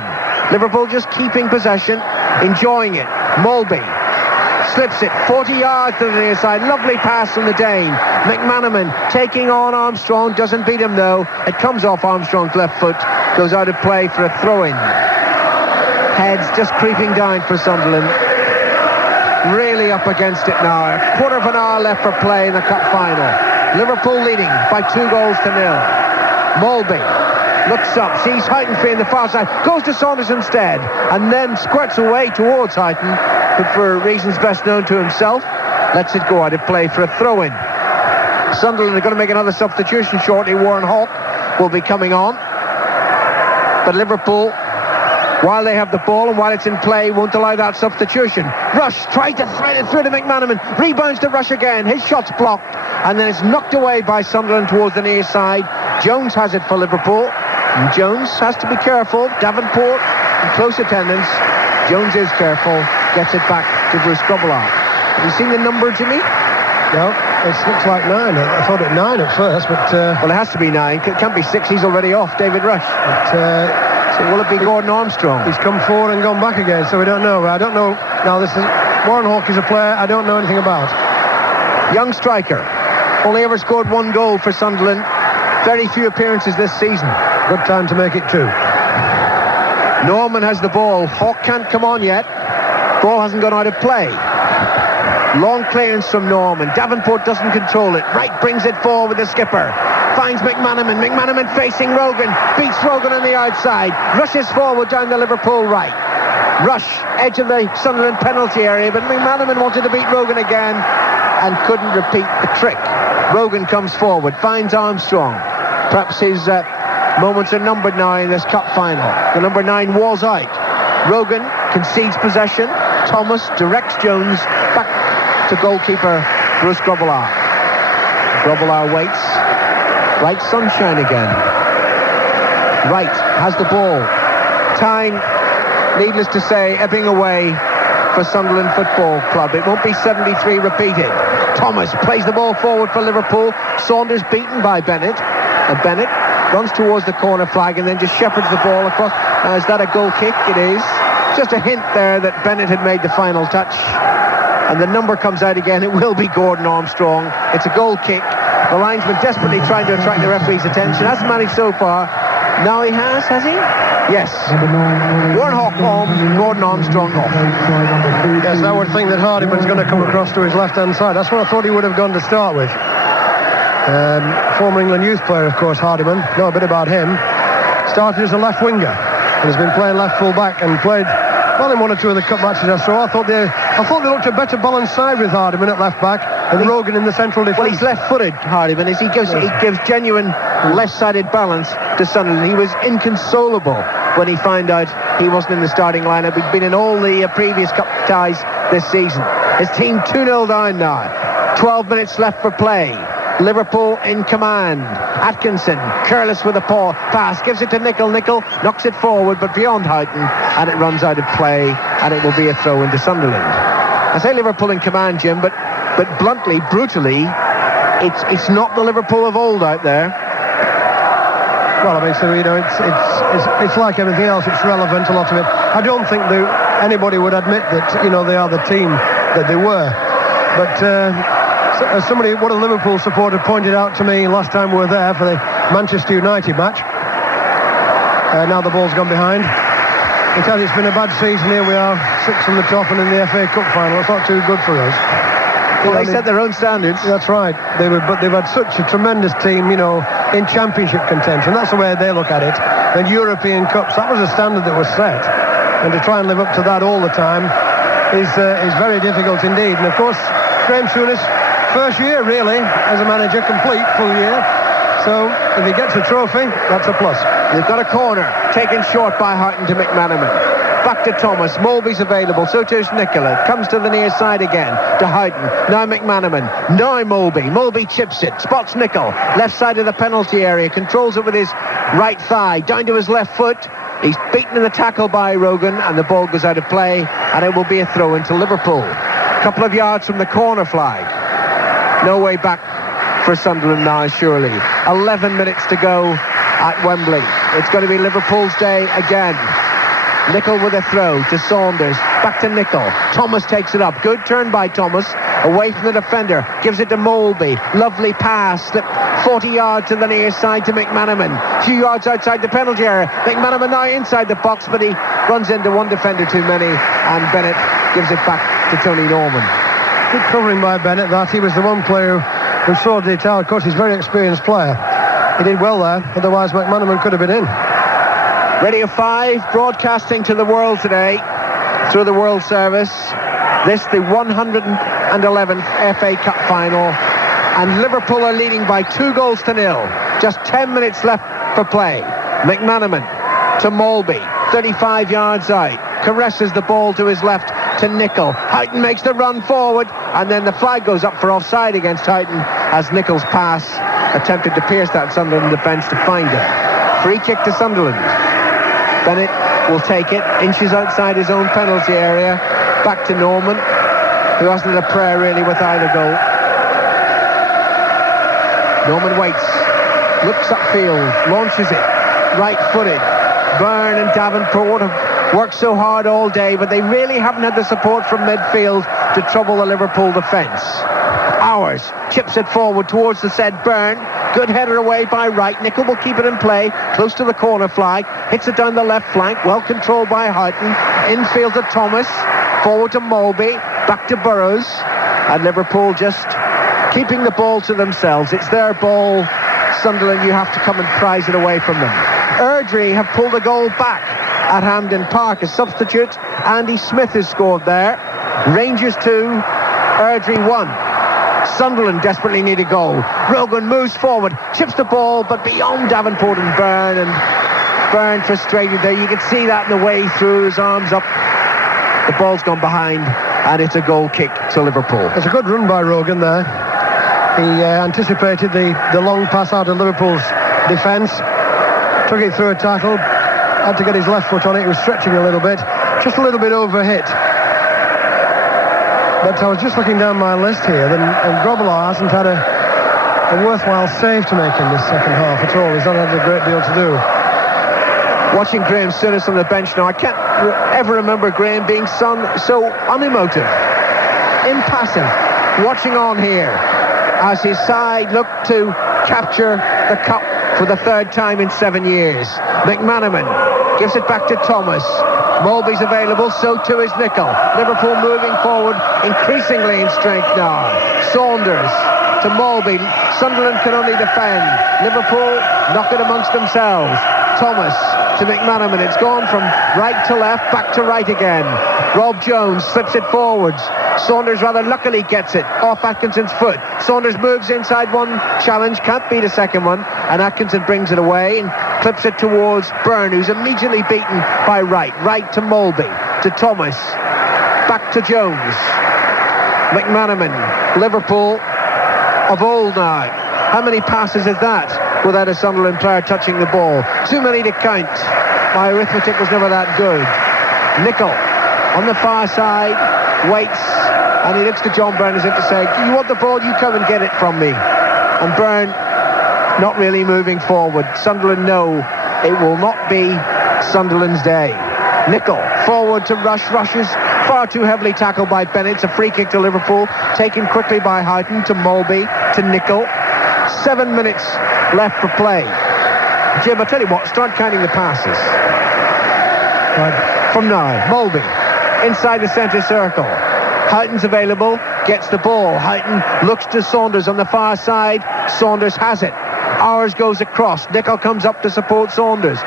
Liverpool just keeping possession, enjoying it. Mulby slips it 40 yards to the near side. Lovely pass from the Dane. McManaman taking on Armstrong, doesn't beat him though. It comes off Armstrong's left foot, goes out of play for a throw-in. Heads just creeping down for Sunderland. Really up against it now. A quarter of an hour left for play in the cup final. Liverpool leading by 2 goals to 0. Mulby looks up, sees Houghton free in the far side, goes to Saunders instead, and then squirts away towards Houghton, but for reasons best known to himself, lets it go out of play for a throw-in. Sunderland are going to make another substitution shortly. Warren Hawke will be coming on. But Liverpool, while they have the ball and while it's in play, won't allow that substitution. Rush tries to thread it through to McManaman. Rebounds to Rush again. His shot's blocked. And then it's knocked away by Sunderland towards the near side. Jones has it for Liverpool. And Jones has to be careful. Davenport in close attendance. Jones is careful. Gets it back to Bruce Grobbelaar. Have you seen the number, Jimmy? No, it looks like 9. I thought it 9 at first, but... Well, it has to be 9. It can't be 6. He's already off, David Rush. But, so will it be Gordon Armstrong? He's come forward and gone back again, so we don't know. I don't know. Now, Warren Hawke is a player I don't know anything about. Young striker. Only ever scored 1 goal for Sunderland. Very few appearances this season. Good time to make it 2. Norman has the ball. Hawke can't come on yet. Ball hasn't gone out of play. Long clearance from Norman. Davenport doesn't control it. Wright brings it forward with the skipper. Finds McManaman. McManaman facing Rogan. Beats Rogan on the outside. Rushes forward down the Liverpool right. Rush, edge of the Sunderland penalty area, but McManaman wanted to beat Rogan again and couldn't repeat the trick. Rogan comes forward, finds Armstrong. Perhaps his moments are numbered now in this cup final. The number 9 was out. Rogan concedes possession. Thomas directs Jones back to goalkeeper Bruce Grobbelaar. Grobbelaar waits. Bright sunshine again. Wright has the ball. Time, needless to say, ebbing away for Sunderland Football Club. It won't be 73 repeated. Thomas plays the ball forward for Liverpool. Saunders beaten by Bennett. And Bennett runs towards the corner flag and then just shepherds the ball across. Now, is that a goal kick? It is. Just a hint there that Bennett had made the final touch. And the number comes out again. It will be Gordon Armstrong. It's a goal kick. The linesman desperately trying to attract the referee's attention. Hasn't managed so far. Now he has he? Yes. Warren Hawke on, Gordon Armstrong off. Yes, I would think that Hardiman's going to come across to his left-hand side. That's what I thought he would have gone to start with. Former England youth player, of course, Hardiman. Know a bit about him. Started as a left winger. And he's been playing left full back and played well in one or two of the cup matches I saw. I thought they looked a better balanced side with Hardiman at left back and Rogan in the central defence. Well, he's left-footed, Hardiman. He gives genuine left-sided balance to Sunderland. He was inconsolable when he found out he wasn't in the starting lineup. He'd been in all the previous cup ties this season. His team 2-0 down now. 12 minutes left for play. Liverpool in command. Atkinson, careless with a pass, gives it to Nicol. Nicol knocks it forward, but beyond Houghton, and it runs out of play, and it will be a throw into Sunderland. I say Liverpool in command, Jim, but bluntly, brutally, it's not the Liverpool of old out there. Well, I mean, so, you know, it's like everything else. It's relevant, a lot of it. I don't think anybody would admit that, you know, they are the team that they were. But as one of Liverpool supporter pointed out to me last time we were there for the Manchester United match, now the ball's gone behind. He said it's been a bad season. Here we are, 6 from the top and in the FA Cup final. It's not too good for us. Well, they set their own standards. That's right. But they've had such a tremendous team, you know, in championship contention. That's the way they look at it. And European Cups, that was a standard that was set. And to try and live up to that all the time is very difficult indeed. And of course, Graham Souness, first year really as a manager, complete full year. So if he gets a trophy, that's a plus. They've got a corner taken short by Houghton to McManaman. Back to Thomas. Mulvey's available. So too's Nicola. Comes to the near side again to Houghton. Now McManaman. Now Mulvey. Mulvey chips it. Spots Nicol. Left side of the penalty area. Controls it with his right thigh. Down to his left foot. He's beaten in the tackle by Rogan, and the ball goes out of play, and it will be a throw into Liverpool. A couple of yards from the corner flag. No way back for Sunderland now, surely. 11 minutes to go at Wembley. It's going to be Liverpool's day again. Nicol with a throw to Saunders. Back to Nicol. Thomas takes it up. Good turn by Thomas. Away from the defender. Gives it to Molby. Lovely pass. Slip 40 yards to the near side to McManaman. A few yards outside the penalty area. McManaman now inside the box, but he runs into one defender too many, and Bennett gives it back to Tony Norman. Good covering by Bennett, that. He was the one player who saw the detail. Of course, he's a very experienced player. He did well there. Otherwise, McManaman could have been in. Radio 5 broadcasting to the world today through the World Service. This the 111th FA Cup final, and Liverpool are leading by 2-0. Just 10 minutes left for play. McManaman to Molby, 35 yards out. Caresses the ball to his left to Nicol. Houghton makes the run forward, and then the flag goes up for offside against Houghton as Nicol's pass attempted to pierce that Sunderland defence to find it. Free kick to Sunderland. Bennett will take it, inches outside his own penalty area. Back to Norman, who hasn't had a prayer really with either goal. Norman waits, looks upfield, launches it, right-footed. Byrne and Davenport have worked so hard all day, but they really haven't had the support from midfield to trouble the Liverpool defence. Ours chips it forward towards the said Byrne. Good header away by Wright. Nicol will keep it in play, close to the corner flag. Hits it down the left flank, well controlled by Houghton. Infield to Thomas, forward to Molby, back to Burrows. And Liverpool just keeping the ball to themselves. It's their ball. Sunderland, you have to come and prize it away from them. Erdry have pulled a goal back at Hampden Park. A substitute, Andy Smith, has scored there. Rangers 2, Erdry 1. Sunderland desperately need a goal. Rogan moves forward, chips the ball, but beyond Davenport and Byrne frustrated there. You can see that in the way through, his arms up. The ball's gone behind, and it's a goal kick to Liverpool. It's a good run by Rogan there. He anticipated the long pass out of Liverpool's defence, took it through a tackle, had to get his left foot on it. He was stretching a little bit, just a little bit overhit. But I was just looking down my list here, and Grobbelaar hasn't had a worthwhile save to make in this second half at all. He's not had a great deal to do. Watching Graham Souness on the bench now, I can't ever remember Graham being so unemotive, impassive, watching on here as his side look to capture the cup for the third time in 7 years. McManaman gives it back to Thomas. Molby's available, so too is Nicol. Liverpool moving forward increasingly in strength now. Saunders to Molby. Sunderland can only defend. Liverpool knock it amongst themselves. Thomas to McManaman. It's gone from right to left, back to right again. Rob Jones slips it forwards. Saunders rather luckily gets it off Atkinson's foot. Saunders moves inside one challenge, can't beat a second one, and Atkinson brings it away and clips it towards Byrne, who's immediately beaten by Wright. Wright to Mulby, to Thomas, back to Jones. McManaman, Liverpool of old now. How many passes is that without a Sunderland player touching the ball? Too many to count. My arithmetic was never that good. Nicol on the far side, waits, and he looks to John Byrne as if to say, you want the ball, you come and get it from me. And Byrne not really moving forward. Sunderland know it will not be Sunderland's day. Nicol forward to Rush. Rushes far too heavily tackled by Bennett. It's a free kick to Liverpool, taken quickly by Houghton to Mulby to Nicol. 7 minutes left for play. Jim, I tell you what, start counting the passes. Right. From now, Mulby inside the centre circle. Houghton's available, gets the ball. Houghton looks to Saunders on the far side. Saunders has it. Ours goes across. Nicol comes up to support Saunders.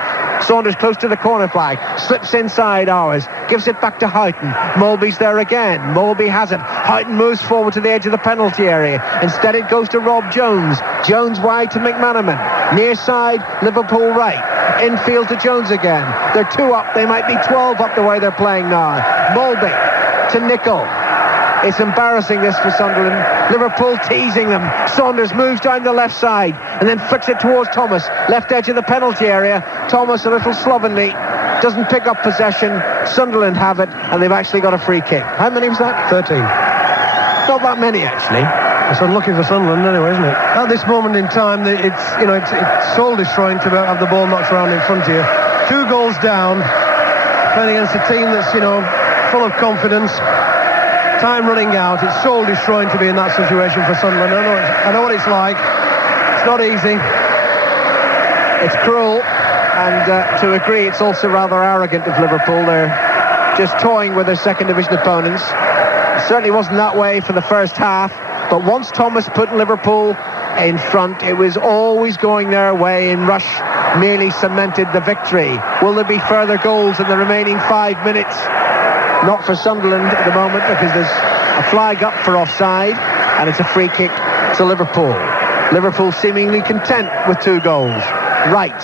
Saunders close to the corner flag, slips inside Ours, gives it back to Houghton. Mulby's there again. Mulby has it. Houghton moves forward to the edge of the penalty area. Instead it goes to Rob Jones. Jones wide to McManaman. Near side, Liverpool right. Infield to Jones again. They're 2 up. They might be 12 up the way they're playing now. Mulby to Nicol. It's embarrassing, this, for Sunderland. Liverpool teasing them. Saunders moves down the left side and then flicks it towards Thomas. Left edge of the penalty area. Thomas, a little slovenly, doesn't pick up possession. Sunderland have it, and they've actually got a free kick. How many was that? 13. Not that many, actually. It's unlucky for Sunderland anyway, isn't it? At this moment in time, it's soul destroying to have the ball knocked around in front of you. 2 goals down, playing against a team that's, full of confidence. Time running out. It's soul destroying to be in that situation for Sunderland. I know what it's like. It's not easy. It's cruel, and to agree, it's also rather arrogant of Liverpool. They're just toying with their second division opponents. It certainly wasn't that way for the first half, but once Thomas put Liverpool in front, it was always going their way, and Rush merely cemented the victory. Will there be further goals in the remaining 5 minutes? Not for Sunderland at the moment, because there's a flag up for offside, and it's a free kick to Liverpool. Liverpool seemingly content with 2 goals. Right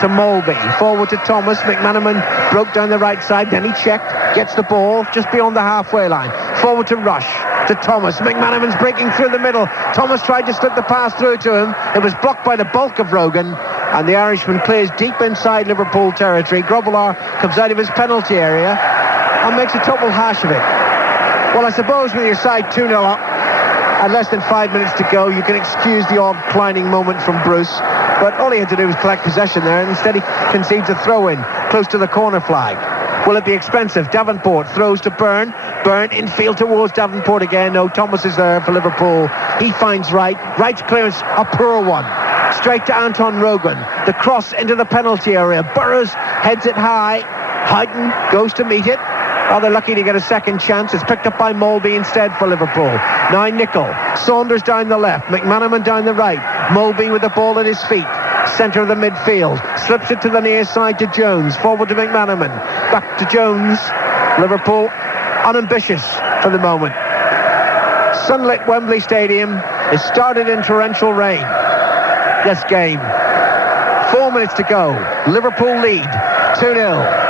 to Mulby, forward to Thomas. McManaman broke down the right side, then he checked, gets the ball just beyond the halfway line. Forward to Rush, to Thomas. McManaman's breaking through the middle. Thomas tried to slip the pass through to him. It was blocked by the bulk of Rogan, and the Irishman clears deep inside Liverpool territory. Grobbelaar comes out of his penalty area and makes a total hash of it. Well, I suppose with your side 2-0 up and less than 5 minutes to go, you can excuse the odd climbing moment from Bruce, but all he had to do was collect possession there, and instead he concedes a throw-in close to the corner flag. Will it be expensive? Davenport throws to Byrne. Byrne infield towards Davenport again. No, Thomas is there for Liverpool. He finds Wright. Wright's clearance, a poor one. Straight to Anton Rogan. The cross into the penalty area. Burrows heads it high. Houghton goes to meet it. Rather lucky to get a second chance. It's picked up by Mulby instead for Liverpool. Now Nicol. Saunders down the left. McManaman down the right. Mulby with the ball at his feet. Centre of the midfield. Slips it to the near side to Jones. Forward to McManaman. Back to Jones. Liverpool unambitious for the moment. Sunlit Wembley Stadium is started in torrential rain. This game. 4 minutes to go. Liverpool lead 2-0.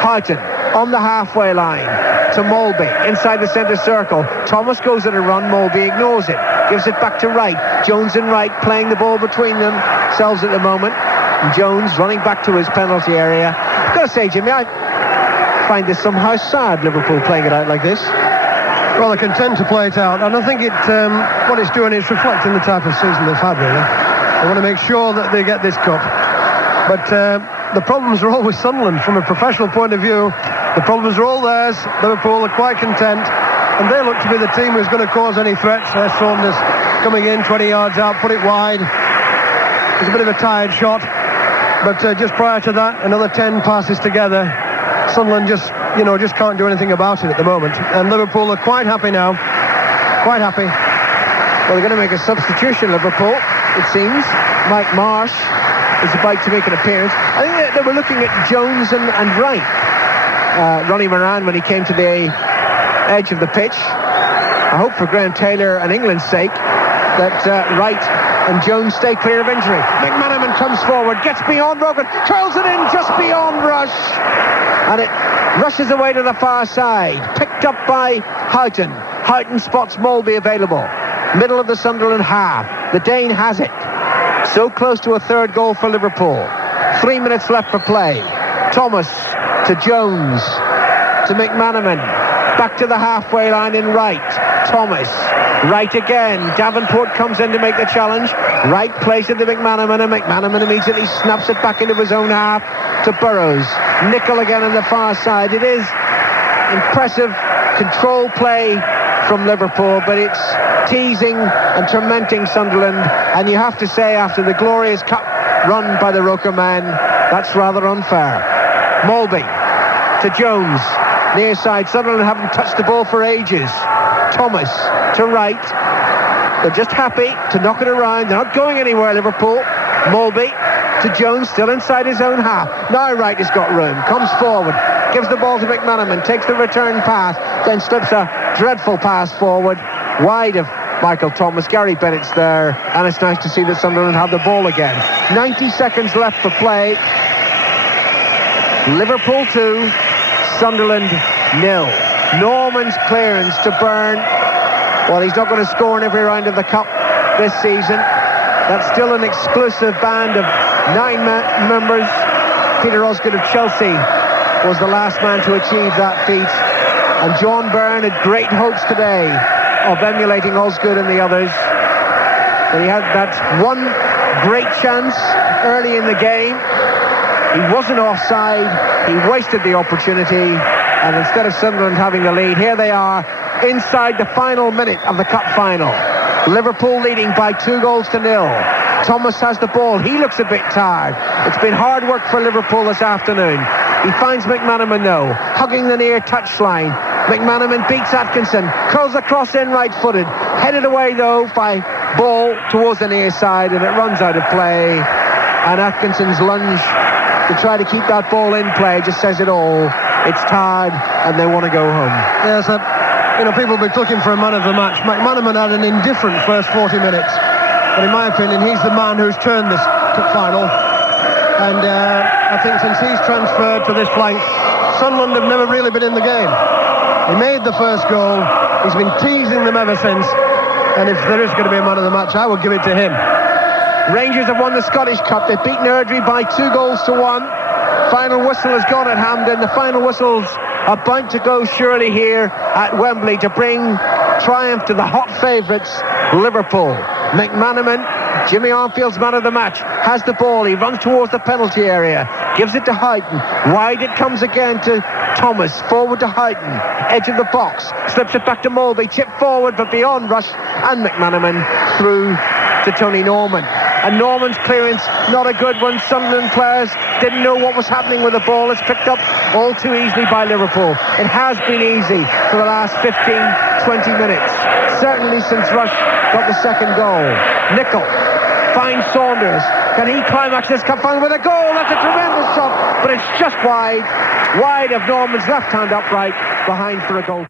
Houghton on the halfway line to Mulby inside the centre circle. Thomas goes at a run. Mulby ignores it, gives it back to Wright. Jones and Wright playing the ball between themselves at the moment, and Jones running back to his penalty area. I've got to say, Jimmy, I find this somehow sad, Liverpool playing it out like this. Well, they're content to play it out, and I think what it's doing is reflecting the type of season they've had, really. They want to make sure that they get this cup, but the problems are always Sunderland. From a professional point of view, the problems are all theirs. Liverpool are quite content, and they look to be the team who's going to cause any threats. There's Saunders coming in 20 yards out, put it wide. It's a bit of a tired shot, but just prior to that, another 10 passes together. Sunderland just can't do anything about it at the moment, and Liverpool are quite happy now. Quite happy. Well, they're going to make a substitution, Liverpool, it seems. Mike Marsh is about to make an appearance. I think they were looking at Jones and Wright. Ronnie Moran, when he came to the edge of the pitch. I hope for Graham Taylor and England's sake that Wright and Jones stay clear of injury. McManaman comes forward, gets beyond Rogan, curls it in just beyond Rush, and it rushes away to the far side. Picked up by Houghton. Houghton spots Molby available. Middle of the Sunderland half. The Dane has it. So close to a third goal for Liverpool. 3 minutes left for play. Thomas to Jones to McManaman. Back to the halfway line in Wright. Thomas. Wright again. Davenport comes in to make the challenge. Wright plays it to McManaman, and McManaman immediately snaps it back into his own half to Burrows. Nicol again on the far side. It is impressive control play from Liverpool, but it's teasing and tormenting Sunderland, and you have to say, after the glorious cup run by the Roker men, that's rather unfair. Molby to Jones, near side. Sunderland haven't touched the ball for ages. Thomas to Wright. They're just happy to knock it around. They're not going anywhere, Liverpool. Molby to Jones, still inside his own half. Now Wright has got room, comes forward, gives the ball to McManaman, takes the return pass, then slips a dreadful pass forward, wide of Michael Thomas. Gary Bennett's there, and it's nice to see that Sunderland have the ball again. 90 seconds left for play. Liverpool 2, Sunderland 0. Norman's clearance to Byrne. Well, he's not going to score in every round of the Cup this season. That's still an exclusive band of 9 members. Peter Osgood of Chelsea was the last man to achieve that feat. And John Byrne had great hopes today of emulating Osgood and the others. But he had that one great chance early in the game. He wasn't offside. He wasted the opportunity. And instead of Sunderland having the lead, here they are inside the final minute of the Cup final. Liverpool leading by 2-0. Thomas has the ball. He looks a bit tired. It's been hard work for Liverpool this afternoon. He finds McManaman though, hugging the near touchline. McManaman beats Atkinson, curls across in right-footed, headed away though by ball towards the near side, and it runs out of play. And Atkinson's lunge to try to keep that ball in play just says it all. It's tired and they want to go home. Yes, people will be looking for a man of the match. McManaman had an indifferent first 40 minutes, but in my opinion he's the man who's turned this cup final. And I think since he's transferred to this flank, Sunderland have never really been in the game. He made the first goal, he's been teasing them ever since, and if there is going to be a man of the match, I would give it to him. Rangers have won the Scottish Cup. They've beaten Airdrie by 2-1. Final whistle has gone at Hampden. The final whistle's about to go surely here at Wembley to bring triumph to the hot favourites, Liverpool. McManaman, Jimmy Armfield's man of the match, has the ball. He runs towards the penalty area, gives it to Houghton. Wide it comes again to Thomas, forward to Houghton, edge of the box, slips it back to Molby, chip forward but beyond Rush, and McManaman through to Tony Norman. And Norman's clearance, not a good one. Sunderland players didn't know what was happening with the ball. It's picked up all too easily by Liverpool. It has been easy for the last 15-20 minutes, certainly since Rush got the second goal. Nicol finds Saunders. Can he climax this cup final with a goal? That's a tremendous shot, but it's just wide of Norman's left hand upright, behind for a goal.